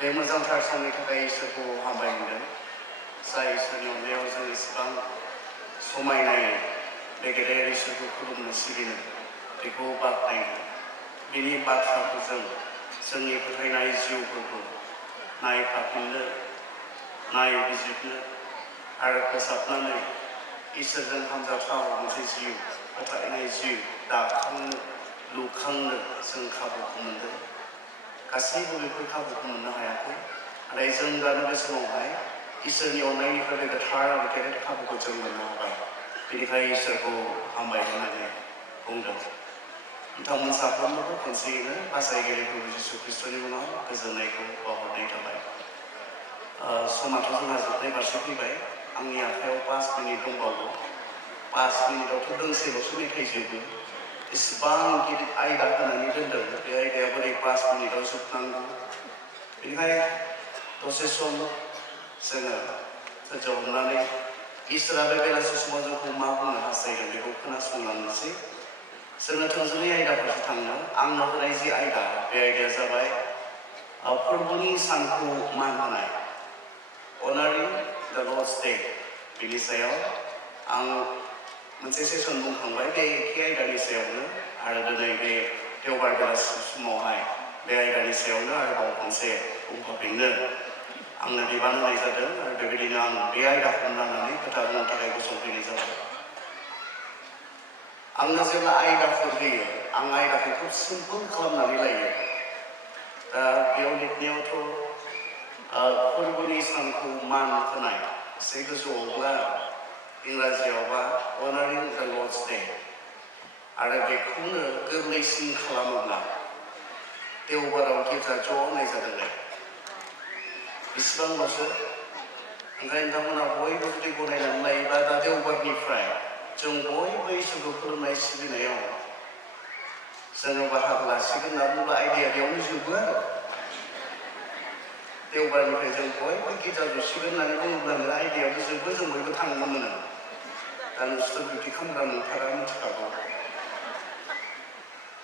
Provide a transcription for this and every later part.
बे मोजांथार समनि थाखाय इसोरखौ हामबाय होनदों जाय इसोरनि अननायाव जों इसेबां समायनायै बे गेदेर इसोरखौ खुलुमनो सिबिनो बेखौ बाख्नायनो बिनि बाथ्राफोरजों जोंनि फोथायनाय जिउफोरखौ नायफाफिननो नायबिजिरनो आरो फोसाबनानै इसोरजों हामजाथाव मोनसे जिउ फोथायनाय जिउ दाखांनो लुखांनो जों खाबुखौ मोनदों। गासैबो बेफोर खाबुखौ मोननो हायाखै नाथाय जों दानो बे समावहाय इसोरनि अननायनिफ्राय बे गोथार आरो गेदेर खाबुखौ जों मोननो हाबाय। बेनिखायनो इसोरखौ हामबाय होननानै बुंदों। नोंथांमोन साफ्रोमनोबो खनसेयैनो बासायगिरि प्रभु जिशु ख्रिस्ट'नि मुङाव गोजोननायखौ बावहरनाय थाबाय। समाथ' जोंहा जोबनाय फारसे फैबाय। आंनि आखायाव 5 मिनिट दंबावो। 5 मिनिटआवथ' दोंसेल'सो मेथाइ जोबो। इसेबां गिदिर आयदा होनानै दोनदों बे आयदाया बोरै 5 मिनिटआव जोबनांगौ। बेनिखायनो दसे सम जोङो धैर्य हमनानै इसोरा बे बेलासि समाव जोंखौ मा बुंनो हास्थायदों बेखौ खोनासंलांनोसै। जोङो थोंजोङै आयदा फारसे थांनो आंनो होनाय जि आयदा बे आयदाया जाबाय फोरबोनि सानखौ मान होनाय अनारिं द लर्ड्स डे। बिनि सायाव आं मोनसे सेसन बुंखांबाय बे एखे आयदानि सायावनो आरो दिनै बे देवबार बेलासि समावहाय बे आयदानि सायावनो आरोबाव खनसे बुंफाफिननो आंनो बिबान होनाय जादों आरो बेबायदिनो आं बे आयदाखौ लानानै खोथा बुंनो थाखाय गसंफैनाय जाबाय। आंनो जेब्ला आयदाफोर होयो आं आयदाखौ खोब सिम्पोल खालामनानै लायो। दा बेयाव लिरनायावथ' फोरबोनि सानखौ मान होनाय एसे गोजौआवब्ला इंराजियावबा अनारिं द लर्ड्स डे आरो बेखौनो गोरलैसिन खालामोब्ला देवबाराव गिर्जा ज' होनाय जादोंलाय बेसेबांल'सो। ओंखायनो नोंथांमोना बयबो जुदि गनायनानै लायोबा दा देवबारनिफ्राय जों बयबो इसोरखौ खुलुमनाय सिबिनायाव जोङो बाहागो लासिगोन होनना बुङोब्ला आयदाया बेयावनो जोबो आरो। देवबारनिफ्राय जों बयबो गिर्जा जसिगोन होननानै बुङोब्लानो आयदायावबो जोबो जों बयबो थांनो मोनो। दा नोंसोर बिदि खालामग्रा नोंथारा मिथिखागौ।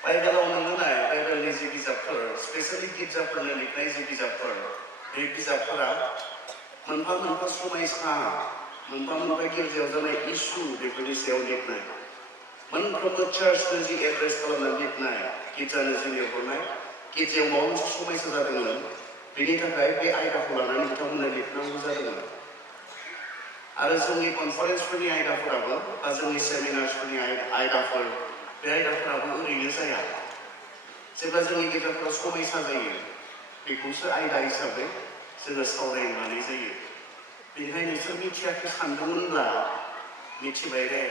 बाइबेलाव नोङो नाय बाइबेलनि जि बिजाबफोर स्पेसियेलि गिर्जाफोरनो लिरनाय जि बिजाबफोर बे बिजाबफोरा मोनफा मोनफा समायसा मोनफा मोनफा गिर्जायाव जानाय इसु बेफोरनि सायाव लिरनाय मोनफ्रोमबो चार्चनो जि एड्रेस खालामनानै लिरनाय गिर्जानो जि लिरहरनाय गिर्जायाव माबा मोनसे समायसा जादोंमोन बेनि थाखाय बे आयदाखौ लानानै बिथांमोननो लिरनांगौ जादोंमोन। आरो जोंनि कनफारेन्सफोरनि आयदाफोराबो बा जोंनि सेमिनार्सफोरनि आयदाफोर बे आयदाफोराबो ओरैनो जाया। जेब्ला जोंनि गिर्जाफोराव समायसा जायो बेखौसो आयदा हिसाबै जोङो सावरायनो लानाय जायो। बेनिखायनो नोंसोर मिथियाखै सानदोंमोनब्ला मिथिबाय दे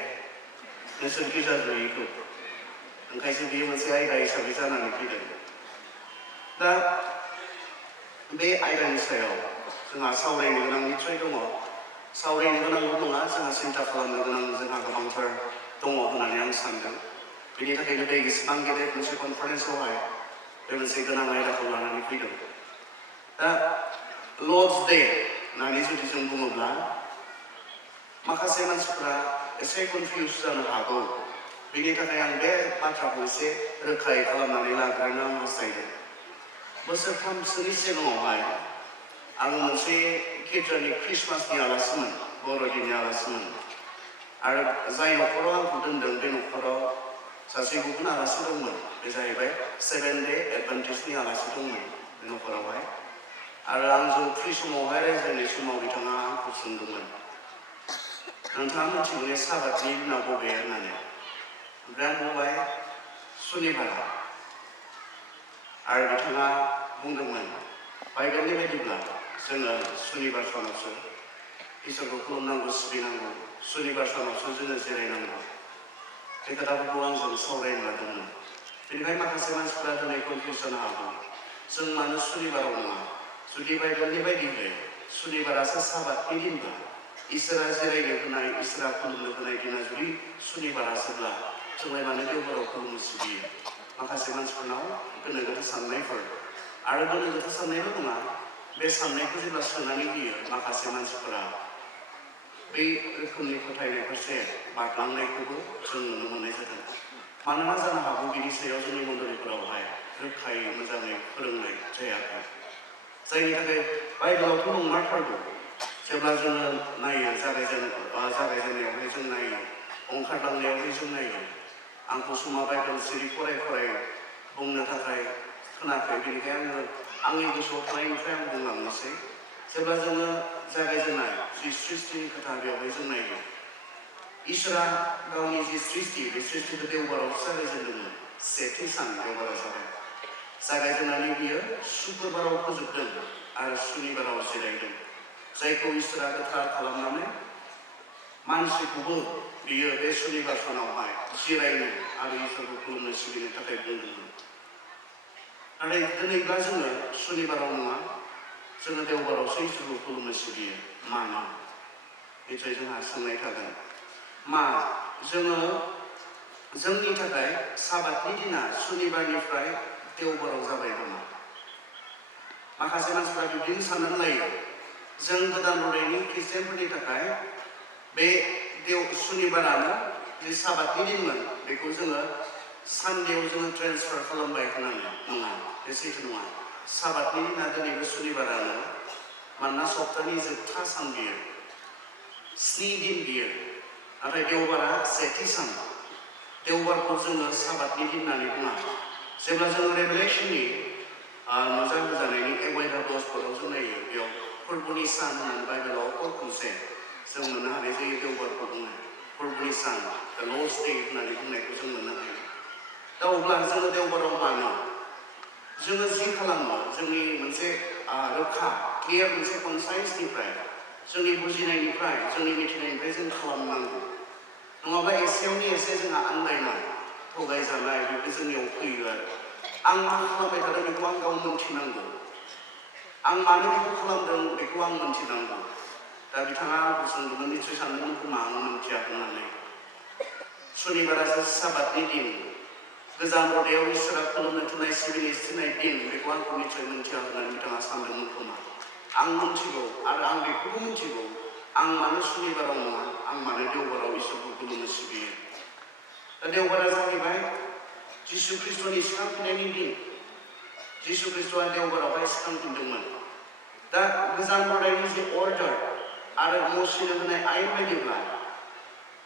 नोंसोर गिर्जा गैयैखौ। ओंखायसो बेयो मोनसे आयदा हिसाबै जानानै फैदों। दा बे आयदानि सायाव जोंहा सावरायनो गोनां निस्सय दङ। सावरायनो गोनांल' नङा जोंहा सिन्था खालामनो गोनां जोंहा गोबांथार दङ होननानै आं सानदों। बेनि थाखायनो बे इसिबां गेदेर मोनसे कनफारेन्सआवहाय बे मोनसे गोनां आयदाखौ लानानै फैदों। दा लर्ड्स डे होननानै जुदि जों बुङोब्ला माखासे मानसिफ्रा एसे कनफिउज जानो हागौ। बेनि थाखाय आं बे बाथ्राखौ एसे रोखायै खालामनानै लाग्रोनो आं हास्थायदों। बोसोरथामसोनि सिगाङावहाय आं मोनसे गिर्जानि ख्रिस्टमासनि आलासिमोन बर'दिननि आलासिमोन आरो जाय न'खराव आंखौ दोनदों बे न'खराव सासे गुबुन आलासि दंमोन। बे जाहैबाय 7 डे एडभेन्टिस्टनि आलासि दंमोन बे न'खरावहाय। आरो आंजों फ्रि समावहाय रायज्लायनाय समाव बिथाङा आंखौ सोंदोंमोन नोंथाङा मिथिगौ ने साबादनि दिना बबे होननानै। ओमफ्राय आं बुंबाय सुनिबार। आरो बिथाङा बुंदोंमोन बाइबेलनि बायदिब्ला जोङो सुनिबार सानावसो इसोरखौ खुलुमनांगौ सिबिनांगौ सुनिबार सानावसो जोङो जिरायनांगौ। बे खोथाफोरखौ आंजों सावरायनो लादोंमोन। बेनिखायनो माखासे मानसिफ्रा दिनै कनफिउज जानो हागौ जों मानो सुनिबाराव नङा। जुदि बाइबेलनि बायदियै सुनिबारासो साबादनि दिनब्ला इसोरा जिरायनो होनाय इसोरा खुलुमनो होनाय दिना जुदि सुनिबारासोब्ला जोंलाय मानो देवबाराव खुलुमनो सिबियो। माखासे मानसिफोरनाव गोनो गोथो साननायफोर आरो गोनो गोथो साननायल' नङा बे साननायखौ जेब्ला सोनानै होयो माखासे मानसिफोरा बै रोखोमनि फोथायनाय फारसे बारलांनायखौबो जों नुनो मोननाय जादों। मानोना जानो हागौ बिनि सायाव जोंनि मन्दिरफोरावहाय रोखायै मोजाङै फोरोंनाय जायाखै। जायनि थाखाय बाइबेलावथ' नंमारथारगौ जेब्ला जोङो नायो जागायजेननायावहाय जों नायो ओंखारलांनायावहाय जों नायो आंखौ समा बाइबेल सिरि फराय बुंनो थाखाय खोनाखै बेनिखायनो आंनि गोसोआव थानायनिफ्राय आं बुंलांनोसै जेब्ला जोङो जागायजेननाय जि सृष्टिनि खोथा बेवहाय जों नायो इसोरा गावनि जि सृष्टि बे सृष्टिखौ देवबारावसो जागायजेनदोंमोन सेथि सान देवबारा जागायजेननानै बियो सुक्रुबाराव फोजोबदों आरो सुनिबाराव जिरायदों जायखौ इसोरा गोथार खालामनानै मानसिखौबो बियो बे सुनिबार सानावहाय जिरायनो आरो इसोरखौ खुलुमनो सिबिनो थाखाय बुंदोंमोन नाथाय दिनैब्ला जोङो सुनिबाराव नङा जोङो देवबारावसो इसोरखौ खुलुमनो सिबियो मानो निफ्राय जोंहा सोंनाय थागोन मा जोङो जोंनि थाखाय साबातनि दिना सुनिबारनिफ्राय देवबाराव जाबाय नामा माखासे मानसिफ्रा बिब्दिनो साननानै लायो जों गोदान बरायनि ख्रिस्टियानफोरनि थाखाय बे सुनिबारानो जि साबातनि दिनमोन बेखौ जोङो सानदेयाव जोङो ट्रेन्सफार खालामबाय होननानै नङा बे सैथो नङा साबातनि दिना दिनैबो सुनिबारानो मानोना सप्तानि जोबथा सान बियो 7 दिन बियो नाथाय देवबारा सेथि सान देवबारखौ जोङो साबातनि दिन होननानै बुङा जेब्ला जोङो रेभेलेशननि नुजा होजानायनि एवाइडा गसपेलाव जों नायो बेयाव फोरबोनि सान होननानै बाइबेलाव खनसे जों मोननो हानाय जायो देवबारखौ बुंनाय फोरबोनि सान लर्डस डे होननानै बुंनायखौ जों मोननो हायो दा अब्ला जोङो देवबाराव मानो जोङो जि खालामो जोंनि मोनसे रोखा क्लियार मोनसे कनसाइन्सनिफ्राय जोंनि बुजिनायनिफ्राय जोंनि मिथिनायनिफ्राय जों खालामनांगौ नङाबा एसेयावनो एसे जोंहा आन्दायनाय थगायजानाय बेबो जोंनियाव फैयो आरो आं मा खालामबाय थादों बेखौ आं गाव मोनथिनांगौ आं मानो बेखौ खालामदों बेखौ आं मोनथिनांगौ दा बिथाङा आंखौ सोंदोंमोन निस्सय सानदोंमोन खोमा आं मोनथिया होननानै सुनिबारासो साबातनि दिन गोजाम बरदायाव इसोरा खुलुमनो थुनाय सिबिनो थिननाय दिन बेखौ आंखौ निस्सय मोनथिया होननानै बिथाङा सानदोंमोन खोमा आं मोनथिगौ आरो आं बेखौबो मोनथिगौ आं मानो सुनिबाराव नङा आं मानो देवबाराव इसोरखौ खुलुमनो सिबियो दा देवबारा जाहैबाय जिसु ख्रिस्ट'नि सिखांफिननायनि दिन जिसु ख्रिस्ट'आ देवबारावहाय सिखांफिनदोंमोन दा गोजाम बरदायनि जे अर्डार आरो मसिनो होनाय आयेन बायदिब्ला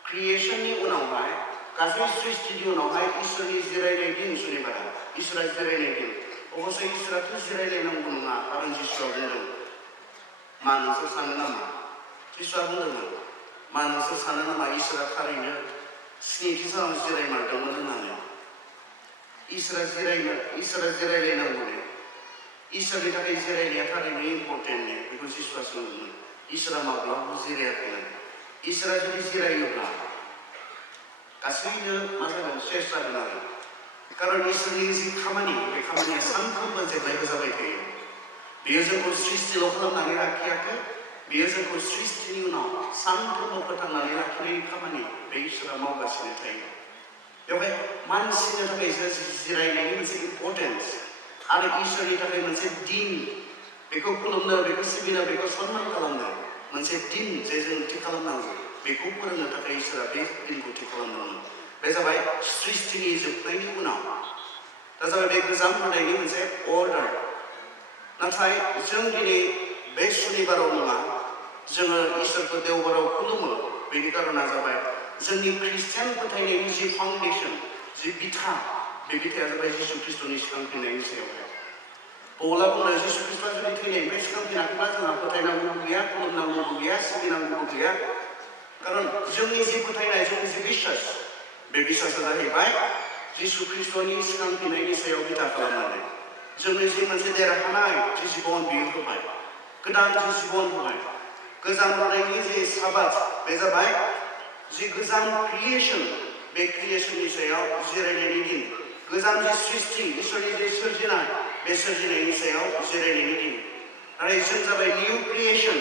क्रिएशननि उनावहाय गासै सृष्टिनि उनावहाय इसोरनि जिरायनाय दिन सुनिबारा इसोरा जिरायनाय दिन अबसे इसोराथ' जिरायलायनांगौ नङा खारन जिसुआ बुंदों मा नोंसोर सानो नामा जिसुआ बुंदोंमोन मा नोंसोर सानो नामा इसोरा थारैनो स्निथि सानाव जिरायमारदोंमोन होननानै इसोरा जिरायलायनांगौ इसोरनि थाखाय जिरायनाया थारैनो इम्पर्टेन्ट बेखौ जिसुआ सोंदोंमोन इसोरा माब्लाबो जिरायाखैमोन इसोरा जुदि जिरायोब्ला गासैनो मा जागोन सेस जागोन आरो खारन इसोरनि जि खामानि बे खामानिया सानफ्रोमबो जेब्लायबो जाबाय थायो बेयो जोंखौ सृष्टिल' खालामनानै लाखियाखै बेयो जोंखौ सृष्टिनि उनाव सानफ्रोमबो फोथांनानै लाखिनायनि खामानि बे इसोरा मावगासिनो थायो बेवहाय मानसिनि थाखाय जिरायनायनि मोनसे इम्पर्टेन्स आरो इसोरनि थाखाय मोनसे दिन बेखौ खुलुमनो बेखौ सिबिनो बेखौ सनमान खालामनो मोनसे दिन जे जों थि खालामनांगौ बेखौ फोरोंनो थाखाय इसोरा बे दिनखौ थि खालामदोंमोन बे जाबाय सृष्टिनि जोबनायनि उनाव दा जाबाय बे गोजाम बरदायनि मोनसे अर्डार नाथाय जों दिनै बे सुनिबाराव नङा जोङो इसोरखौ देवबाराव खुलुमो बेनि कारना जाबाय जोंनि ख्रिस्टियान फोथायनायनि जि फाउन्डेसन जि बिथा बे बिथाया जाबाय जिसु ख्रिस्ट'नि सिखांफिननायनि सायावहाय पौला बुंनो जिसु ख्रिस्ट'आ जुदि थैनायनिफ्राय सिखांफिनाखैब्ला जोंहा फोथायनांगौबो गैया खुलुमनांगौबो गैया सिबिनांगौबो गैया खारन जोंनि जि फोथायनाय जोंनि जि बिश्वास बे बिश्वासा जाहैबाय जिसु ख्रिस्ट'नि सिखांफिननायनि सायाव बिथा खालामनानै जोंनि जि मोनसे देरहानाय जि जिबन बियो होबाय गोदान जि जिबन होबाय गोजाम बरदायनि जि साबात बे जाबाय जि गोजाम क्रिएशन बे क्रिएशननि सायाव जिरायनायनि दिन गोजाम जि सृष्टि इसोरनि जि सोरजिनाय बे सोरजिनायनि सायाव जिरायनायनि दिन आरो जों जाबाय निउ क्रिएशन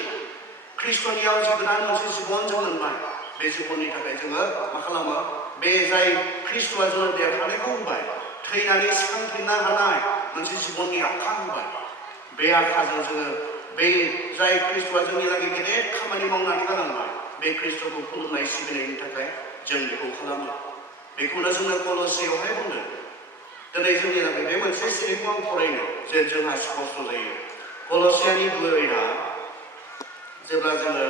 ख्रिस्ट'नियाव जि गोदान मोनसे जिबन जों मोनबाय बे जिबननि थाखाय जोङो मा खालामो बे जाय ख्रिस्ट'आ जोंनो देरहानायखौ होबाय थैनानै सिखांफिननो हानाय मोनसे जिबननि आखा होबाय बे आखाजों जोङो बे जाय ख्रिस्ट'आ जोंनि लागै गेदेर खामानि मावनानै गालांबाय बे ख्रिस्ट'खौ खुलुमनाय सिबिनायनि थाखाय जों बेखौ खालामो बेखौनो जोङो कल'सेयावहाय बुंदों दिनै जोंनि लागै बे मोनसे सिरिखौ आं फरायनो जे जोंहा स्पष्ट जायो कलसियानि गुरैहा जेब्ला जोङो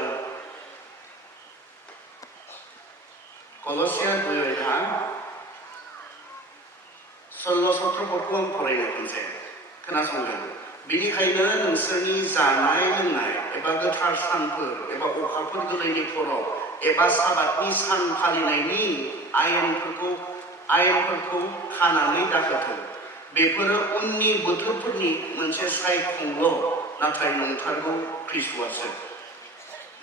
कलसिया गुरैहा 16-17 आं फरायनो खनसे खोनासंगोन बिनिखायनो नोंसोरनि जानाय लोंनाय एबा गोथार सानफोर एबा अखाफोर गोलैनि खराव एबा साबातनि सान फालिनायनि आयेनफोरखौ खानानै दाखाथों बेफोरो उननि बोथोरफोरनि मोनसे सायखंल' नाथाय नंथारगौ ख्रिस्ट'आसो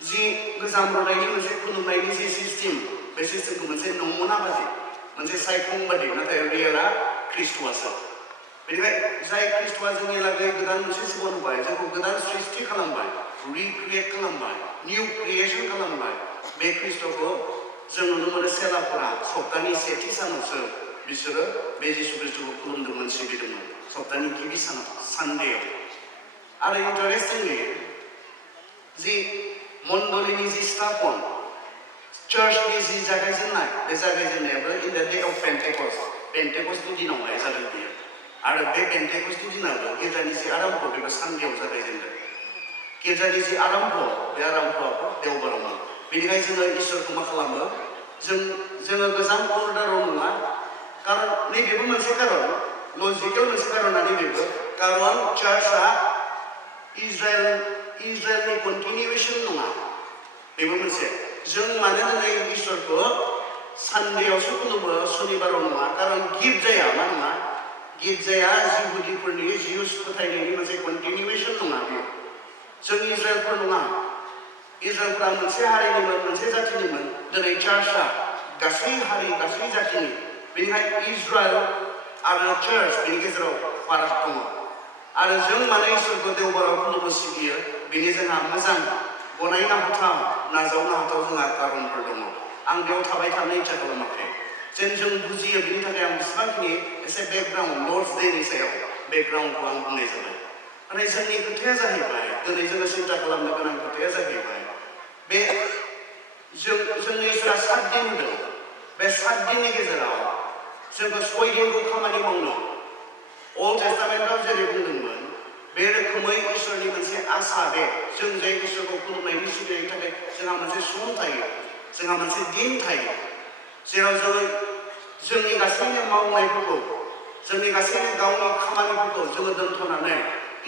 जि गोजाम रनायनि मोनसे खुलुमनायनि जि सिस्टेम बे सिस्टेमखौ मोनसे नमुना बादि मोनसे सायखं बादि नाथाय रियेला ख्रिस्ट'आसो बेनिखाय जाय ख्रिस्ट'आ जोंनि लागै गोदान मोनसे जिबन होबाय जोंखौ गोदान सृष्टि खालामबाय रिक्रिएट खालामबाय निउ क्रिएशन खालामबाय बे ख्रिस्ट'खौ जों नुनो मोनो सेलाफोरा सप्तानि सेथि सानावसो बिसोरो बे जिसु ख्रिस्ट'खौ खुलुमदोंमोन सिबिदोंमोन सप्तानि गिबि सानाव सानडेआव आरो इन्टारेस्टिंलि जि मण्डलीनि जि स्थापन चार्चनि जि जागायजेननाय बे जागायजेननायाबो इन द डे अफ पेन्टेकस्टनि दिनावहाय जादों बियो आरो बे पेन्टेकस्टनि दिनावबो गिर्जानि जि आरम्भ बेबो सानडेआव जागायजेनदों गिर्जानि जि आरम्भ बे आरम्भआबो देवबारावमोन बेनिखायनो जोङो इसोरखौ मा खालामो जोङो गोजाम अर्डाराव नङा कारन नैबेबो मोनसे कारन लजिकेल मोनसे कारना नैबेबो कारन चार्चआ इजराइलनि कन्टिनिउएसन नङा बेबो मोनसे जों मानो दिनै इसोरखौ सानडेआवसो खुलुमो सनिबाराव नङा कारन गिर्जाया मा नङा गिर्जाया जिहुदिफोरनि जिउस फोथायनायनि मोनसे कन्टिनिउएसन नङा बेयो जों इजराइलफोर नङा इजराइलफ्रा मोनसे हारिनिमोन मोनसे जातिनिमोन दिनै चार्चआ गासै हारि गासै जातिनि बेनिखायनो इजराइल आरो चार्च बेनि गेजेराव फाराग दङ आरो जों माने इसोरखौ देवबाराव खुलुमो सिबियो बेनि जोंहा मोजां गनायनो हाथाव नाजावनो हाथाव जोंहा कारनफोर दङ आं बेयाव थाबाय थानो इच्छा खालामाखै जेन जों बुजियो बेनि थाखाय आं बेसेबांखिनि एसे बेकग्राउन्ड लर्डस डेनि सायाव बेकग्राउन्डखौ आं बुंनाय जाबाय नाथाय जोंनि खोथाया जाहैबाय दिनै जोङो सिन्था खालामनो गोनां खोथाया जाहैबाय बे जोंनि इसोरा 7 दिन होदों बे 7 दिननि गेजेराव जोंखौ 6 दिनखौ खामानि मावनो अल्ड टेस्टामेन्टआव जेरै बुंदोंमोन बे रोखोमै इसोरनि मोनसे आसा बे जों जाय इसोरखौ खुलुमनायनि सिबिनायनि थाखाय जोंहा मोनसे सम थायो जोंहा मोनसे दिन थायो जेराव जोंनि गासैनि मावनायफोरखौ जोंनि गासैनि गावनि खामानिफोरखौ जोङो दोनथ'नानै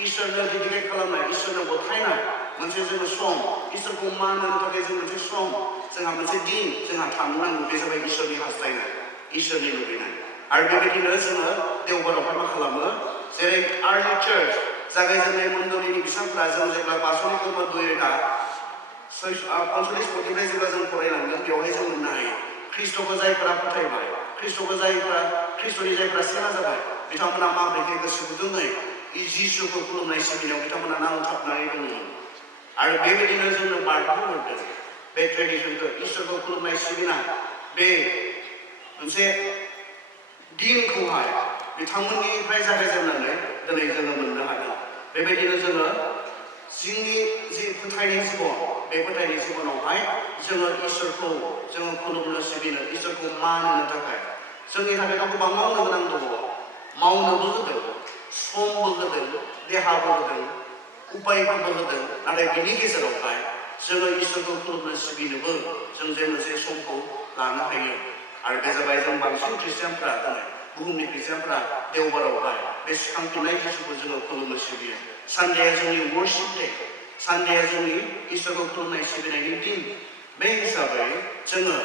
इसोरनो डेडिकेट खालामनाय इसोरनो गथायनाय मोनसे जोङो सम इसोरखौ मान होनो थाखाय जों मोनसे सम जोंहा मोनसे दिन जोंहा थानो नांगौ बे जाबाय इसोरनि हास्थायनाय इसोरनि लुबैनाय आरो बेबायदिनो जोङो देवबारावहाय मा खालामो जेरै आर्ली चार्च जागायजेननाय मण्डलीनि बिसांफोरा जों जेब्ला बासनि कर्म दुइथा 45-40 जेब्ला जों फरायलांगोन बेवहाय जों मोननो हायो ख्रिस्ट'खौ जायफोरा फोथायबाय ख्रिस्ट'नि जायफोरा सेना जाबाय बिथांमोना माबोरैहाय गोसो गुदुङै जिसुखौ खुलुमनाय सिबिनायाव बिथांमोना नांथाबनानै दंमोन आरो बेबायदिनो जोंनो बारग'हरदों बे ट्रेडिसनखौ इसोरखौ खुलुमनाय सिबिनाय बे मोनसे दिनखौहाय बिथांमोननिफ्राय जागायजेननानै दिनै जोङो मोननो हादों बेबायदिनो जोङो जोंनि जि फोथायनाय जिबन बे फोथायनाय जिबनावहाय जोङो इसोरखौ जोङो खुलुमनो सिबिनो इसोरखौ मान होनो थाखाय जोंनि थाखाय गोबां मावनो गोनां दङ मावनोबो होदों समबो होदों देहाबो होदों उपायफोरबो होदों नाथाय बिनि गेजेरावहाय जोङो इसोरखौ खुलुमनो सिबिनोबो जों जे मोनसे समखौ लानो हायो आरो बे जाबाय जों बांसिन ख्रिस्टियानफ्रा दिनै बुहुमनि ख्रिस्टियानफ्रा देवबारावहाय बे सिखांफिननाय जिसुखौ जोङो खुलुमनो सिबियो सानडेया जोंनि वर्शिप डे सानडेया जोंनि इसोरखौ खुलुमनाय सिबिनायनि दिन बे हिसाबै जोङो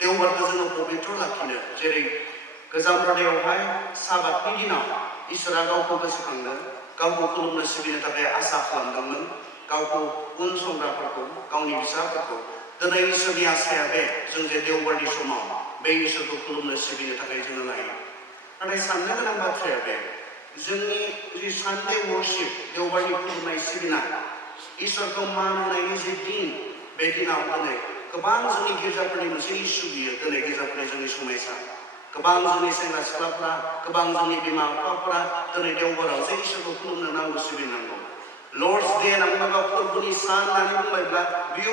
देवबारखौ जोङो पबित्र लाखिनो जेरै गोजाम रादायावहाय साबातनि दिनाव इसोरा गावखौ गोसोखांदों गावखौ खुलुमनो सिबिनो थाखाय आसा खालामदोंमोन गावखौ उन संग्राफोरखौ गावनि फिसाफोरखौ दिनै इसोरनि आसाया बे जों जे देवबारनि समाव बे इसोरखौ खुलुमनो सिबिनो थाखाय जोङो लायो नाथाय साननो गोनां बाथ्राया बे जोंनि जि सानडे वर्शिप देवबारनि खुलुमनाय सिबिनाय इसोरखौ मान होनायनि जि दिन बे दिनाव दिनै गोबां जोंनि गिर्जाफोरनि मोनसे इसु बियो दिनै गिर्जाफोरनि जोंनि समायसा गोबां जोंनि सेंग्रा सिख्लाफ्रा गोबां जोंनि बिमा बिफाफ्रा दिनै देवबाराव जे इसोरखौ खुलुमनो नांगौ सिबिनांगौ लर्डस डे होनना बुङोबा फोरबोनि सान होननानै बुंबायब्ला बियो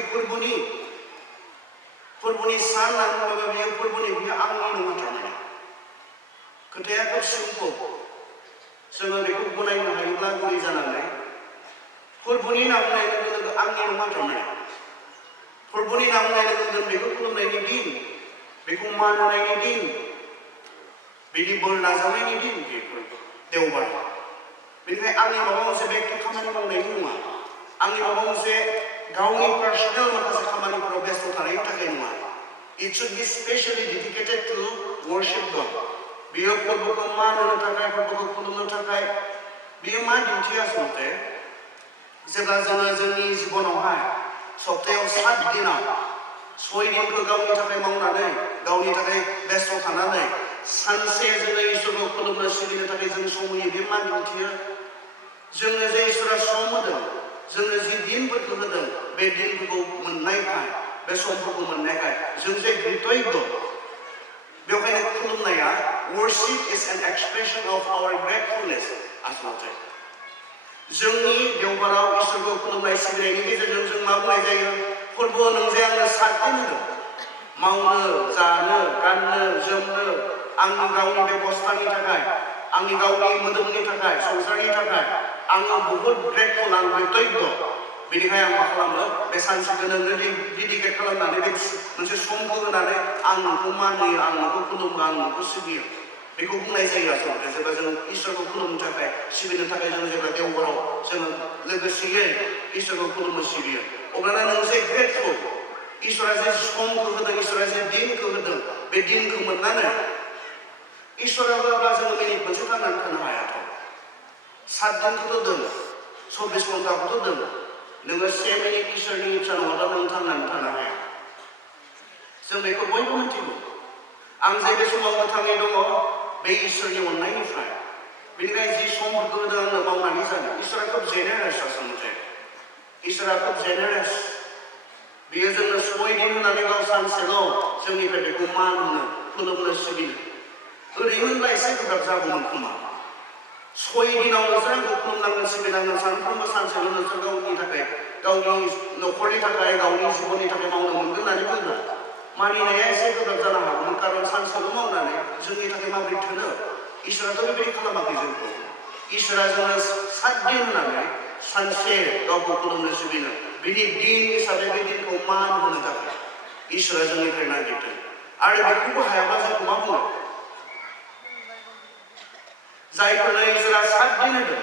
फोरबोनि सान होननानै बुङोबा बियो फोरबोनि बियो आंनि नङा थारमाने खोथाया खोब सिम्पोल जोङो बेखौ गनायनो हायोब्ला गुरै जानानै फोरबोनि नाम होननाय लोगो लोगो आंनि नङा थारमाने फोरबोनि नाम होननाय लोगो लोगो बेखौ खुलुमनायनि दिन बेखौ मान होनायनि दिन बिनि बोर नाजावनायनि दिन बेफोर देवबार बेनिखायनो आंनि माबा मोनसे बेक्ति खामानि मावनायनि नङा आंनि माबा मोनसे गावनि पार्सनेल माखासे खामानिफोराव बेस्थ' थानायनि थाखाय नङा it should be specially dedicated to worship God बियो फोरबोखौ मान होनो थाखाय फोरबोखौ खुलुमनो थाखाय बियो मा दिन्थियो आसलते जेब्ला जोङो जोंनि जिबनावहाय सप्तायाव 7 दिनाव 6 दिनखौ गावनि थाखाय मावनानै गावनि थाखाय बेस्थ' थानानै सानसे जोङो इसोरखौ खुलुमनो सिबिनो थाखाय जों सम होयो बे मा दिन्थियो जोंनो जे इसोरा सम होदों जोंनो जि दिनफोरखौ होदों बे दिनफोरखौ मोननायखाय बे समफोरखौ मोननायखाय जों जे कृतज्ञ बेवहायनो खुलुमनाया worship is an expression of our gratefulness आसलते जोंनि देवबाराव इसोरखौ खुलुमनाय सिबिनायनि गेजेरजों जों मा बुंनाय जायो फोरबो नों जे आंनो 7 दिन होदों मावनो जानो गाननो जोमनो आंनि गावनि बेबस्थानि थाखाय आंनि गावनि मोदोमनि थाखाय संसारनि थाखाय आङो बहुत ग्रेटफुल आं कृतज्ञ बेनिखायनो आं मा खालामो बे सानसेखौ नोंनो डेडिकेट खालामनानै बे मोनसे समखौ होनानै आं नोंखौ मानियो आं नोंखौ खुलुमो आं नोंखौ सिबियो बेखौ बुंनाय जायो आसलते जेब्ला जों इसोरखौ खुलुमनो थाखाय सिबिनो थाखाय जों जेब्ला देवबाराव जोङो लोगोसेयै इसोरखौ खुलुमो सिबियो अब्लाना नों जे ग्रेटफुल इसोरा जे समखौ होदों इसोरा जे दिनखौ होदों बे दिनखौ मोननानै इसोरा होआब्ला जोङो मिनिट मोनसे थांनानै थानो हायाथ' 7 दिनखौथ' दोन 24 घन्टाखौथ' दोन नोङो 1 मिनिट इसोरनि इच्छा नङाब्ला नों थांनानै थानो हाया जों बेखौ बयबो मिथिगौ आं जे बे समाव गोथाङै दङ बे इसोरनि अननायनिफ्राय बेनिखायनो जि समफोरखौ होदों आंनो मावनानै जानो इसोरा खोब जेनेरेस आसलते इसोरा खोब जेनेरेस बियो जोंनो 6 दिन होनानै गाव सानसेल' जोंनिफ्राय बेखौ मान होनो खुलुमनो सिबिनो ओरैनो होनब्ला एसे गोब्राब जागौमोन खोमा 6 दिनाव नोंसोर आंखौ खुलुमनांगोन सिबिनांगोन सानफ्रोमबो सानसेल' नोंसोर गावनि थाखाय गावनि न'खरनि थाखाय गावनि जिबननि थाखाय मावनो मोनगोन होननानै बुंदों मानिनाया एसे गोब्राब जानो हागौमोन कारन सानसेल' मावनानै जोंनि थाखाय माबोरै थोनो इसोराथ' बेबायदि खालामाखै जोंखौ इसोरा जोंनो 7 दिन होनानै सानसे गावखौ खुलुमनो सिबिनो बिनि दिन हिसाबै बे दिनखौ मान होनो थाखाय इसोरा जोंनिफ्राय नागिरदों आरो बेखौबो हायाब्ला जोंखौ मा बुङो जायफोरनो इसोरा 7 दिन होदों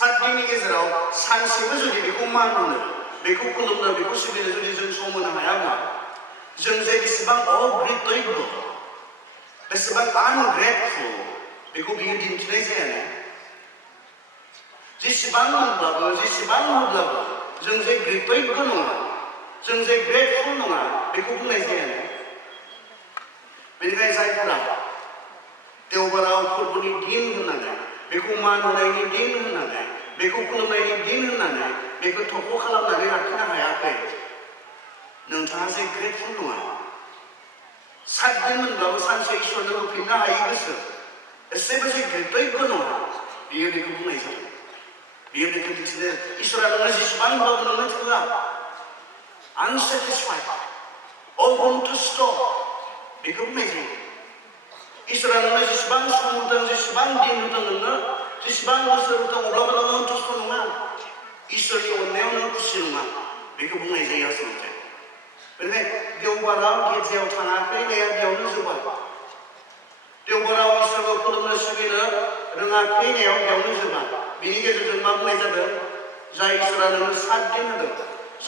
7 दिननि गेजेराव सानसेबो जुदि बेखौ मान होनो बेखौ खुलुमनो बेखौ सिबिनो जुदि जों सम होनो हायाब्ला जों जे बेसेबां अकृतज्ञ बेसेबां आनग्रेटफुल बेखौ बियो दिन्थिनाय जायानो जेसेबां मोनब्लाबो जेसेबां होब्लाबो जों जे कृतज्ञ नङा जों जे ग्रेटफुल नङा बेखौ बुंनाय जायानो बेनिखायनो जायफोरा देवबाराव फोरबोनि दिन होननानै बेखौ मान होनायनि दिन होननानै बेखौ खुलुमनायनि दिन होननानै बेखौ थख' खालामनानै लाखिनो हायाखै नोंथाङा जे ग्रेटफुल नङा 7 दिन मोनब्लाबो सानसे इसोरनो होफिननो हायै गोसो एसेबो जे कृतज्ञ नङा बियो बेखौ बुंनाय जायो बियो बेखौ दिन्थिनो इसोरा नोंनो जेसेबां होब्लाबो नोंनो थोआ आनसेटिसफाइड असन्तुष्ट बेखौ बुंनाय जायो इसोरा नोंनो जेसेबां सम होदों जेसेबां दिन होदों नोंनो जेसेबां बोसोर होदों अब्लाबो नोङो सन्तुष्ट नङा इसोरनि अननायाव नों खुसि नङा बेखौ बुंनाय जायो आसलते बेनिखायनो देवबाराव गिर्जायाव थाङाखैनाया बेयावनो जोबा देवबाराव इसोरखौ खुलुमनो सिबिनो रोङाखैनायाव बेयावनो जोबा बिनि गेजेरजों मा बुंनाय जादों जाय इसोरा नोंनो 7 दिन होदों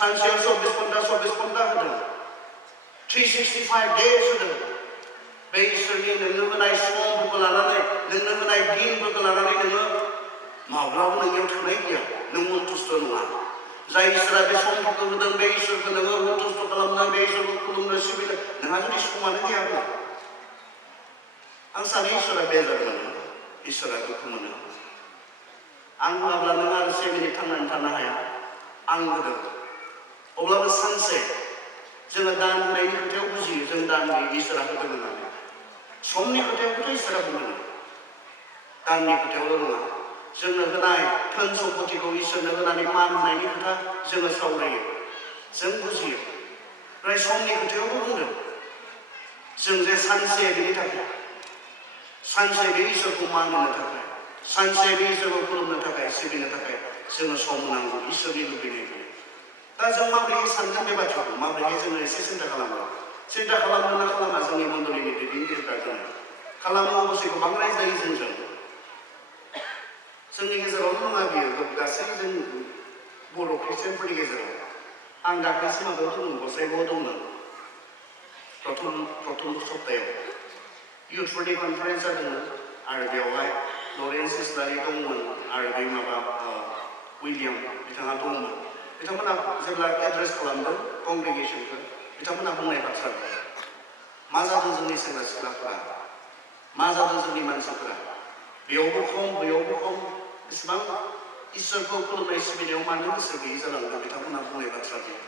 सानसेयाव 24 घन्टा होदों 365 days होदों बे इसोरनि नोंनो होनाय समफोरखौ लानानै नोंनो होनाय दिनफोरखौ लानानै नोङो माब्लाबा नोंनियाव थोनाय गैया नों सन्तुष्ट नङा जाय इसोरा बे समफोरखौ होदों बे इसोरखौ नोङो सन्तुष्ट खालामनो बे इसोरखौ खुलुमनो सिबिनो नोंहा जुदि समानो गैयाब्ला आं सानो इसोरा बेजार मोनो इसोरा दुखु मोनो आं होआब्ला नों आरो 1 मिनिट थांनानै थानो हाया आं होदों अब्लाबो सानसे जोङो दान होनायनि खोथायाव बुजियो जों दान होयो इसोरा होदों होननानै समनि खोथायावबोथ' इसोरा बुंदों दाननि खोथायावल' नङा जोंनो होनाय धोन सम्पतिखौ इसोरनो होनानै मान होनायनि खोथा जोङो सावरायो जों बुजियो ओमफ्राय समनि खोथायावबो बुंदों जों जे सानसे बेनि थाखाय सानसे बे इसोरखौ मान होनो थाखाय सानसे बे इसोरखौ खुलुमनो थाखाय सिबिनो थाखाय जोङो सम होनांगौ इसोरनि लुबैनायखौ दा जों माबोरै सानगोन बे बाथ्राखौ माबोरै जोङो एसे सिन्था खालामगोन सिन्था खालामनो ना खालामा जोंनि मण्डलिनि दैदेनगिरिफ्रा जोङो खालामो अबसे बांद्राय जायो जोंनि गेजेरावल' नङा बियो गासै जों बर' ख्रिस्टियानफोरनि गेजेराव आं दाख्लैसो माबायाव दंमोन गसाइगावआव दंमोन प्रथम सप्तायाव इयुथफोरनि कनफारेन्स जादोंमोन आरो बेवहाय लरेन्स इस्लारि दंमोन आरो बे माबा उइलियाम बिथाङा दंमोन बिथांमोना जेब्ला एड्रेस खालामदों कंग्रेगेसनखौ बिथांमोना बुंनाय बाथ्रा मा जादों जोंनि सेंग्रा सिख्लाफोरा मा जादों जोंनि मानसिफोरा बेयावबो खम इसेबां इसोरखौ खुलुमनाय सिबिनायाव मानो गोसो गैयै जालांदों बिथांमोना बुंनाय बाथ्रा बेयो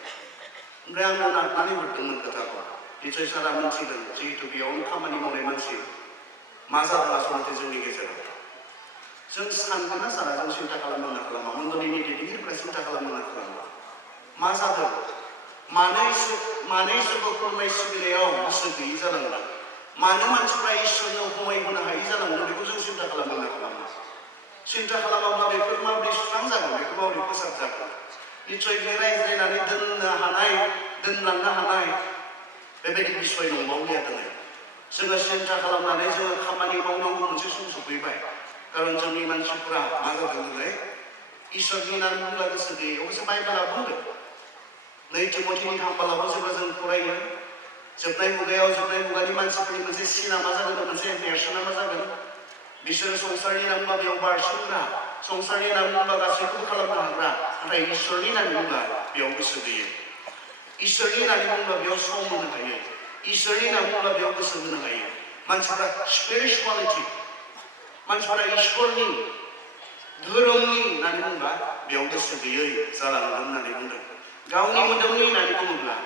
ओमफ्राय आङो नारनानै हरदोंमोन खोथाखौ निसय सारा मोनथिगोन जिहेतु बेयावनो खामानि मावनाय मानसि मा जादों आसलथे जोंनि गेजेराव जों सानगोन ना साना जों सिन्था खालामनो ना खालामा मण्डलिनि दैदेनगिरिफ्रा सिन्था खालामनो ना खालामा मा जादों मानो इसोरखौ खुलुमनाय सिबिनायाव गोसो गैयै जालांदों मानो मानसिफ्रा इसोरनो हमाय होनो हायै जालांदों बेखौ जों सिन्था खालामनो ना खालामा सिन्था खालामाब्ला बेफोर माबोरै सुस्रांजागोन बेखौ माबोरै फोसाबजागोन निसय बे रायज्लायनानै दोनलांनो हानाय बेबायदि बिसय नंबावलिया दिनै जोङो सिन्था खालामनानै जोङो खामानि मावनांगौ मोनसे सम सफैबाय खारन जोंनि मानसिफ्रा मा जादों दिनै इसोरनि नाम बुंब्ला गोसो गैयै अबयसे बाइबेला बुंदों नै तिमथिनि थांबालाबो जेब्ला जों फरायो जोबनाय मुगानि मानसिफोरनि मोनसे सिना मा जागोन मोनसे नेरसोना मा जागोन बिसोरो संसारनि नाम बुंबा बेयाव बारसोमग्रा संसारनि नाम बुंबा गासैखौबो खालामनो हाग्रा नाथाय इसोरनि नाम बुंबा बेयाव गोसो गैयै इसोरनि नाम बुंबा बेयाव सम होनो हायो इसोरनि नाम बुंबा बेयाव गोसो होनो हायो मानसिफ्रा स्पिरिचुवालिटि मानसिफ्रा इसोरनि धोरोमनि होननानै बुंबा बेयाव गोसो गैयै जालांदों होननानै बुंदों गावनि मोदोमनि होननानै बुङोब्ला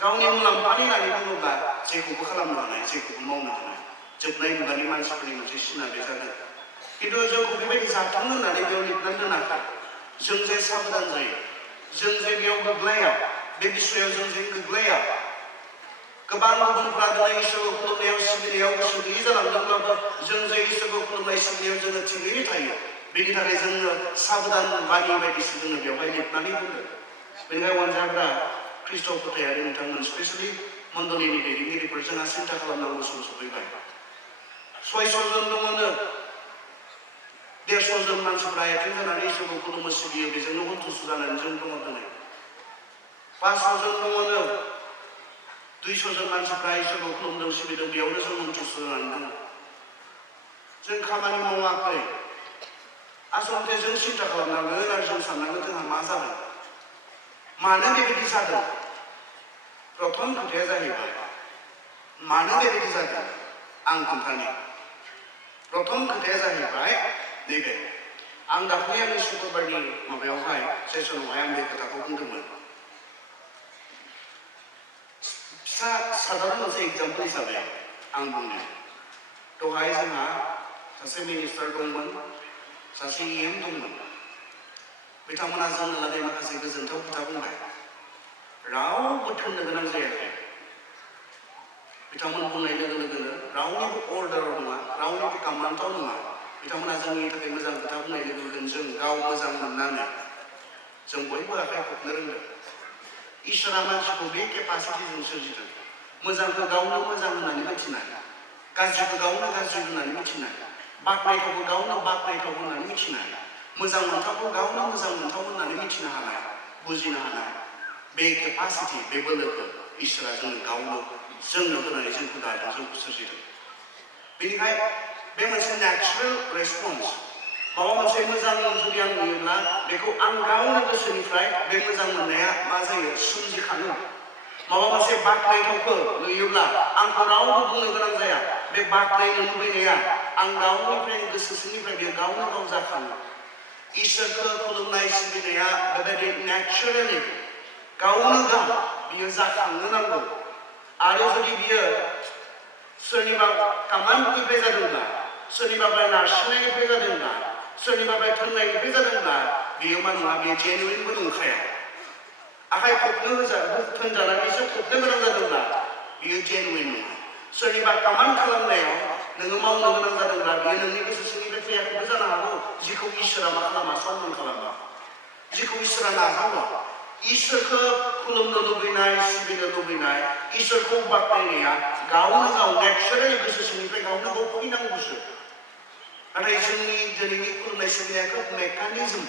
गावनि मुलाम्फानि होननानै बुङोब्ला जेखौबो खालामनो हानाय जेखौबो मावनो हानाय जोबनाय मुगानि मानसिफोरनि मोनसे सिना बे जादों खिन्थु जोंखौ बेबायदि जाथों होननानै बेयाव लिरनानै दोनाखै जों जे साबधान जायो जों जे बेयाव गोग्लैया बे बिसयाव जों जे गोग्लैया गोबां गुबुनफ्रा दिनै इसोरखौ खुलुमनायाव सिबिनायाव गोसो गैयै जालांदोंब्लाबो जों जे इसोरखौ खुलुमनाय सिबिनायाव जोङो थिगैनो थायो बेनि थाखाय जोङो साबधान बानि बायदिसो जोङो बेवहाय लिरनानै बुंदों बेनिखायनो अनजाग्रा ख्रिस्ट' फोथायारि नोंथांमोन स्पेसियेलि मण्डलिनि दैदेनगिरिफोर जोंहा सिन्था खालामनांगौ सम सफैबाय 600 जन दङनो 150 जन मानसिफ्रा एटेन्ड जानानै इसोरखौ खुलुमो सिबियो बेजोंनो हन्थुसु जानानै जों दङ दिनै 500 जन दङनो 200 जन मानसिफ्रा इसोरखौ खुलुमदों सिबिदों बेयावनो जों हन्थुसु जानानै दङ जों खामानि मावाखै आसलथे जों सिन्था खालामनांगोन आरो जों साननांगोन जोंहा मा जादों मानो बेबायदि जादों प्रथम खोथाया जाहैबाय मानो बेबायदि जादों आं खोन्थानि प्रथम खोथाया जाहैबाय नैबे आं दाख्लै आंनि शुक्रबारनि माबायावहाय सेसनावहाय आं बे खोथाखौ बुंदोंमोन फिसा साधारन मोनसे एग्जाम्पल हिसाबै आं बुंनो दहाय जोंहा सासे मिनिस्टार दंमोन सासे EM दंमोन बिथांमोना जोंनो लागै माखासे गोजोनथाव खोथा बुंबाय रावबो थोननो गोनां जायाखै बिथांमोन बुंनाय लोगो लोगोनो रावनिबो अर्डाराव नङा रावनिबो कामान्डआव नङा बिथांमोना जोंनि थाखाय मोजां खोथा बुंनाय लोगो लोगोनो जों गाव मोजां मोननानै जों बयबो आखाइ खबनो रोंदों इसोरा मानसिखौ बे केपासिटिजों सोरजिदों मोजांखौ गावनो मोजां होननानै मिथिनाय गाज्रिखौ गावनो गाज्रि होननानै मिथिनाय बाख्नायथावखौ गावनो बाख्नायथाव होननानै मिथिनाय मोजां मोनथावखौ गावनो मोजां मोनथाव होननानै मिथिनो हानाय बुजिनो हानाय बे केपासिटि बे बोलोखौ इसोरा जोंनो गावनो जोंनो होनानै जोंखौ दादों जोंखौ सोरजिदों बेनिखायनो बे मोनसे नेचुरेल रेसपन्स माबा मोनसे मोजां जुदि आं नुयोब्ला बेखौ आं गावनो गोसोनिफ्राय बे मोजां मोननाया मा जायो सोमजिखाङो माबा मोनसे बाख्नायथावखौ नुयोब्ला आंखौ रावबो बुंनो गोनां जाया बे बाख्नायनो लुबैनाया आं गावनिफ्राय गोसो सिंनिफ्राय बेयो गावनो गाव जाखाङो इसोरखौ खुलुमनाय सिबिनाया बेबायदि नेचुरेलि गावनो गाव बियो जाखांनो नांगौ आरो जुदि बियो सोरनिबा कामान्डनिफ्राय जादोंब्ला सोरनिबा नारसिननायनिफ्राय जादोंब्ला सोरनिबा थोननायनिफ्राय जादोंब्ला बेयो मा नङा बेयो जेनुइनबो नंखाया आखाइ खबनो थोनजानानैसो खबनो गोनां जादोंब्ला बेयो जेनुइन नङा सोरनिबा कामान्ड खालामनायाव नोङो मावनो गोनां जादोंब्ला बेयो नोंनि गोसो सिंनिफ्राय फैयाखैबो जानो हागौ जिखौ इसोरा मा खालामा सनमान खालामा जिखौ इसोरा नाजावा इसोरखौ खुलुमनो लुबैनाय सिबिनो लुबैनाय इसोरखौ बाख्नायनाया गावनो गाव नेचारेल गोसो सिंनिफ्राय गावनो गाव फैनांगौसो नाथाय जोंनि दिनैनि खुलुमनाय सिबिनाया खोब मेकानिजम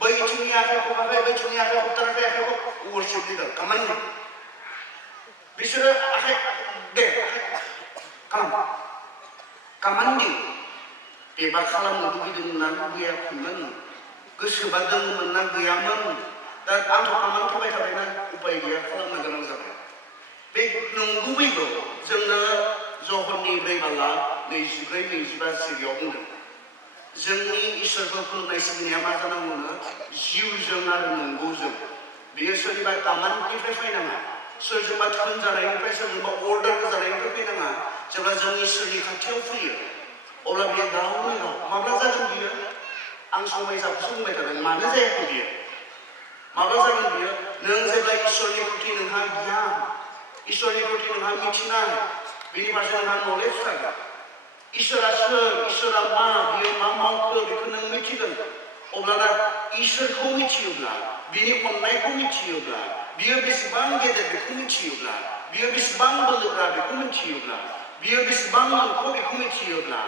बैथिंनि आखाइ खबाखै बैथिंनि आखाइ खबथाराखै आखाइखौ वर्शिप लिडार खामानि बिसोरो आखाइ दे खामानि बेबा खालामनो लुबैदोंमोन ना लुबैयाखैमोन गोसोबा दंमोन ना गैयामोन दा आंथ' खामानि थाबाय थाबायना उपाय गैया खालामनो गोनां जाबाय बे नंगुबैखौ जोंनो जहरनि 4:24-25 सिरियाव बुंदों जोंनि इसोरखौ खुलुमनाय सिबिनाया मा जानांगौनो जिउजों आरो नंगौजों बेयो सोरनिबा कामानिफ्राय फैनाङा सोरजोंबा थोनजानायनिफ्राय सोरजोंबा अर्डार होजानायनिफ्राय फैनाङा जेब्ला जों इसोरनि खाथियाव फैयो अब्ला बेयो गावनो गाव माब्ला जागोन बियो आं समायसाखौसो बुंबाय थादों मानो जायाखै बियो माब्ला जागोन बियो नों जेब्ला इसोरनि प्रति नोंहा गियान इसोरनि प्रति नोंहा मिथिनाय बेनि फारसे नोंहा नलेज थागोन इसोरा सोर इसोरा मा बियो मा मावखो बेखौ नों मिथिगोन अब्लाना इसोरखौ मिथियोब्ला बिनि अननायखौ मिथियोब्ला बियो बेसेबां गेदेर बेखौ मिथियोब्ला बियो बेसेबां बोलोग्रा बेखौ मिथियोब्ला बियो बेसेबां नोंखौ बेखौ मिथियोब्ला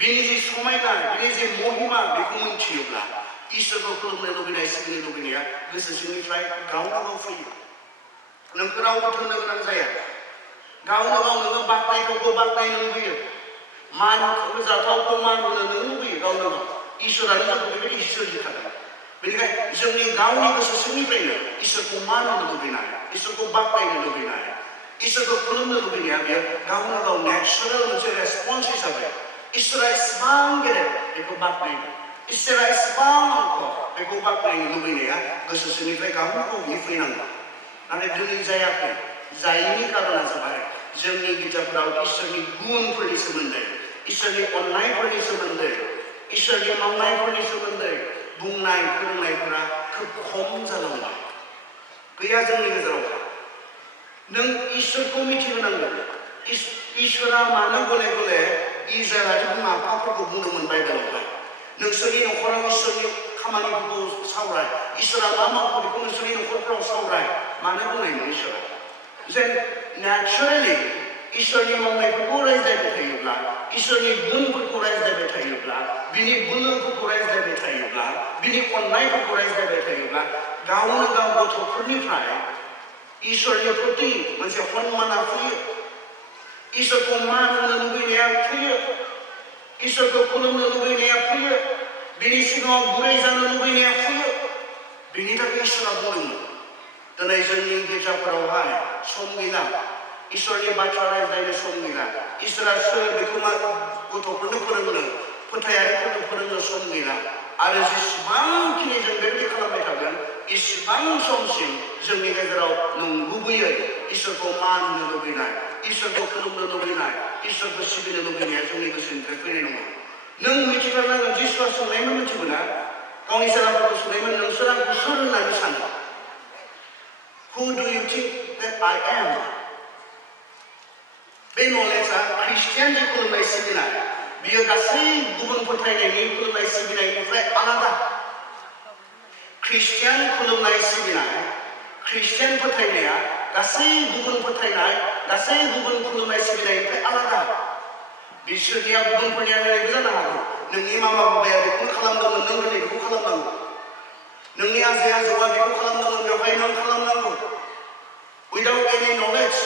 बिनि जे समायना बिनि जे महिमा बेखौ मिथियोब्ला इसोरखौ खुलुमनो लुबैनाय सिबिनो लुबैनाया गोसो सिंनिफ्राय गावनो गाव फैयो नोंखौ रावबो थोननो गोनां जाया गावनो गाव नोङो बाख्नायथावखौ बाख्नायनो लुबैयो मान होजाथावखौ मान होनो नों लुबैयो गावनो गाव इसोरानो जोंखौ बेबायदि सोरजिखादों बेनिखायनो जोंनि गावनि गोसो सिंनिफ्रायनो इसोरखौ मान होनो लुबैनाय इसोरखौ बाख्नायनो लुबैनाय इसोरखौ खुलुमनो लुबैनाया बेयो गावनो गाव नेचारेल मोनसे रेसपन्स हिसाबै इसोरा एसेबां गेदेर बेखौ बाख्नायनो इसोरा एसेबां अंख बेखौ बाख्नायनो लुबैनाया गोसो सिंनिफ्राय गावनो गाव बियो फैनांगौ नाथाय दिनै जायाखै जायैनि कारना जाबाय जोंनि गिर्जाफोराव इसोरनि गुनफोरनि सोमोन्दै इसोरनि अननायफोरनि सोमोन्दै इसोरनि मावनायफोरनि सोमोन्दै बुंनाय फोरोंनायफोरा खोब खम जालांबाय गैया जोंनि गेजेराव नों इसोरखौ मिथिहोनांगोन इसोरा मानो गले गले इजराइलारि बिमा बिफाफोरखौ बुंदोंमोन बाइबेलावहाय नोंसोरनि न'खराव इसोरनि खामानिफोरखौ सावराय इसोरा मा मावखो बेखौ नोंसोरनि न'खरफोराव सावराय मानो बुंनायमोन इसोरा जेन नेचारेलि इसोरनि मावनायफोरखौ रायज्लायबाय थायोब्ला इसोरनि गुनफोरखौ रायज्लायबाय थायोब्ला बिनि बोलोफोरखौ रायज्लायबाय थायोब्ला बिनि अननायफोरखौ रायज्लायबाय थायोब्ला गावनो गाव गथ'फोरनिफ्राय इसोरनि प्रति मोनसे सन्माना फैयो इसोरखौ मान होनो लुबैनाया फैयो इसोरखौ खुलुमनो लुबैनाया फैयो बिनि सिगाङाव गुरै जानो लुबैनाया फैयो बिनि थाखाय इसोरा बुंदोंमोन दिनै जोंनि गिर्जाफोरावहाय सम गैला इसोरनि बाथ्रा रायज्लायनो सम गैला इसोरा सोर बेखौ मा गथ'फोरनो फोरोंनो फोथायारिफोरनो फोरोंनो सम गैला आरो जेसेबांखिनि जों बेबायदि खालामबाय थागोन इसेबां समसिम जोंनि गेजेराव नंगुबैयै इसोरखौ मान होनो लुबैनाय इसोरखौ खुलुमनो लुबैनाय इसोरखौ सिबिनो लुबैनाया जोंनि गोसोनिफ्राय फैनाय नङा नों मिथिथारनांगोन जिसुआ सोंनायमोन मिथिगौना गावनि सेलाफोरखौ सोंनायमोन नोंसोर आंखौ सोर होननानै सानो Who do you think that I am? बे नलेजआ ख्रिस्टियान जे खुलुमनाय सिबिनाय बियो गासै गुबुन फोथायनायनि खुलुमनाय सिबिनायनिफ्राय आलादा ख्रिस्टियान खुलुमनाय सिबिनाय ख्रिस्टियान फोथायनाया गासै गुबुन फोथायनाय गासै गुबुन खुलुमनाय सिबिनायनिफ्राय आलादा बिसोरनिया गुबुनफोरनिया ओरैबो जानो हागौ नोंनि मामा बाबाया बेखौनो खालामदोंमोन नों दिनै बेखौ खालामनांगौ नोंनि आजै आजौआ बेखौ खालामदोंमोन बेवहाय नों खालामनांगौ without any knowledge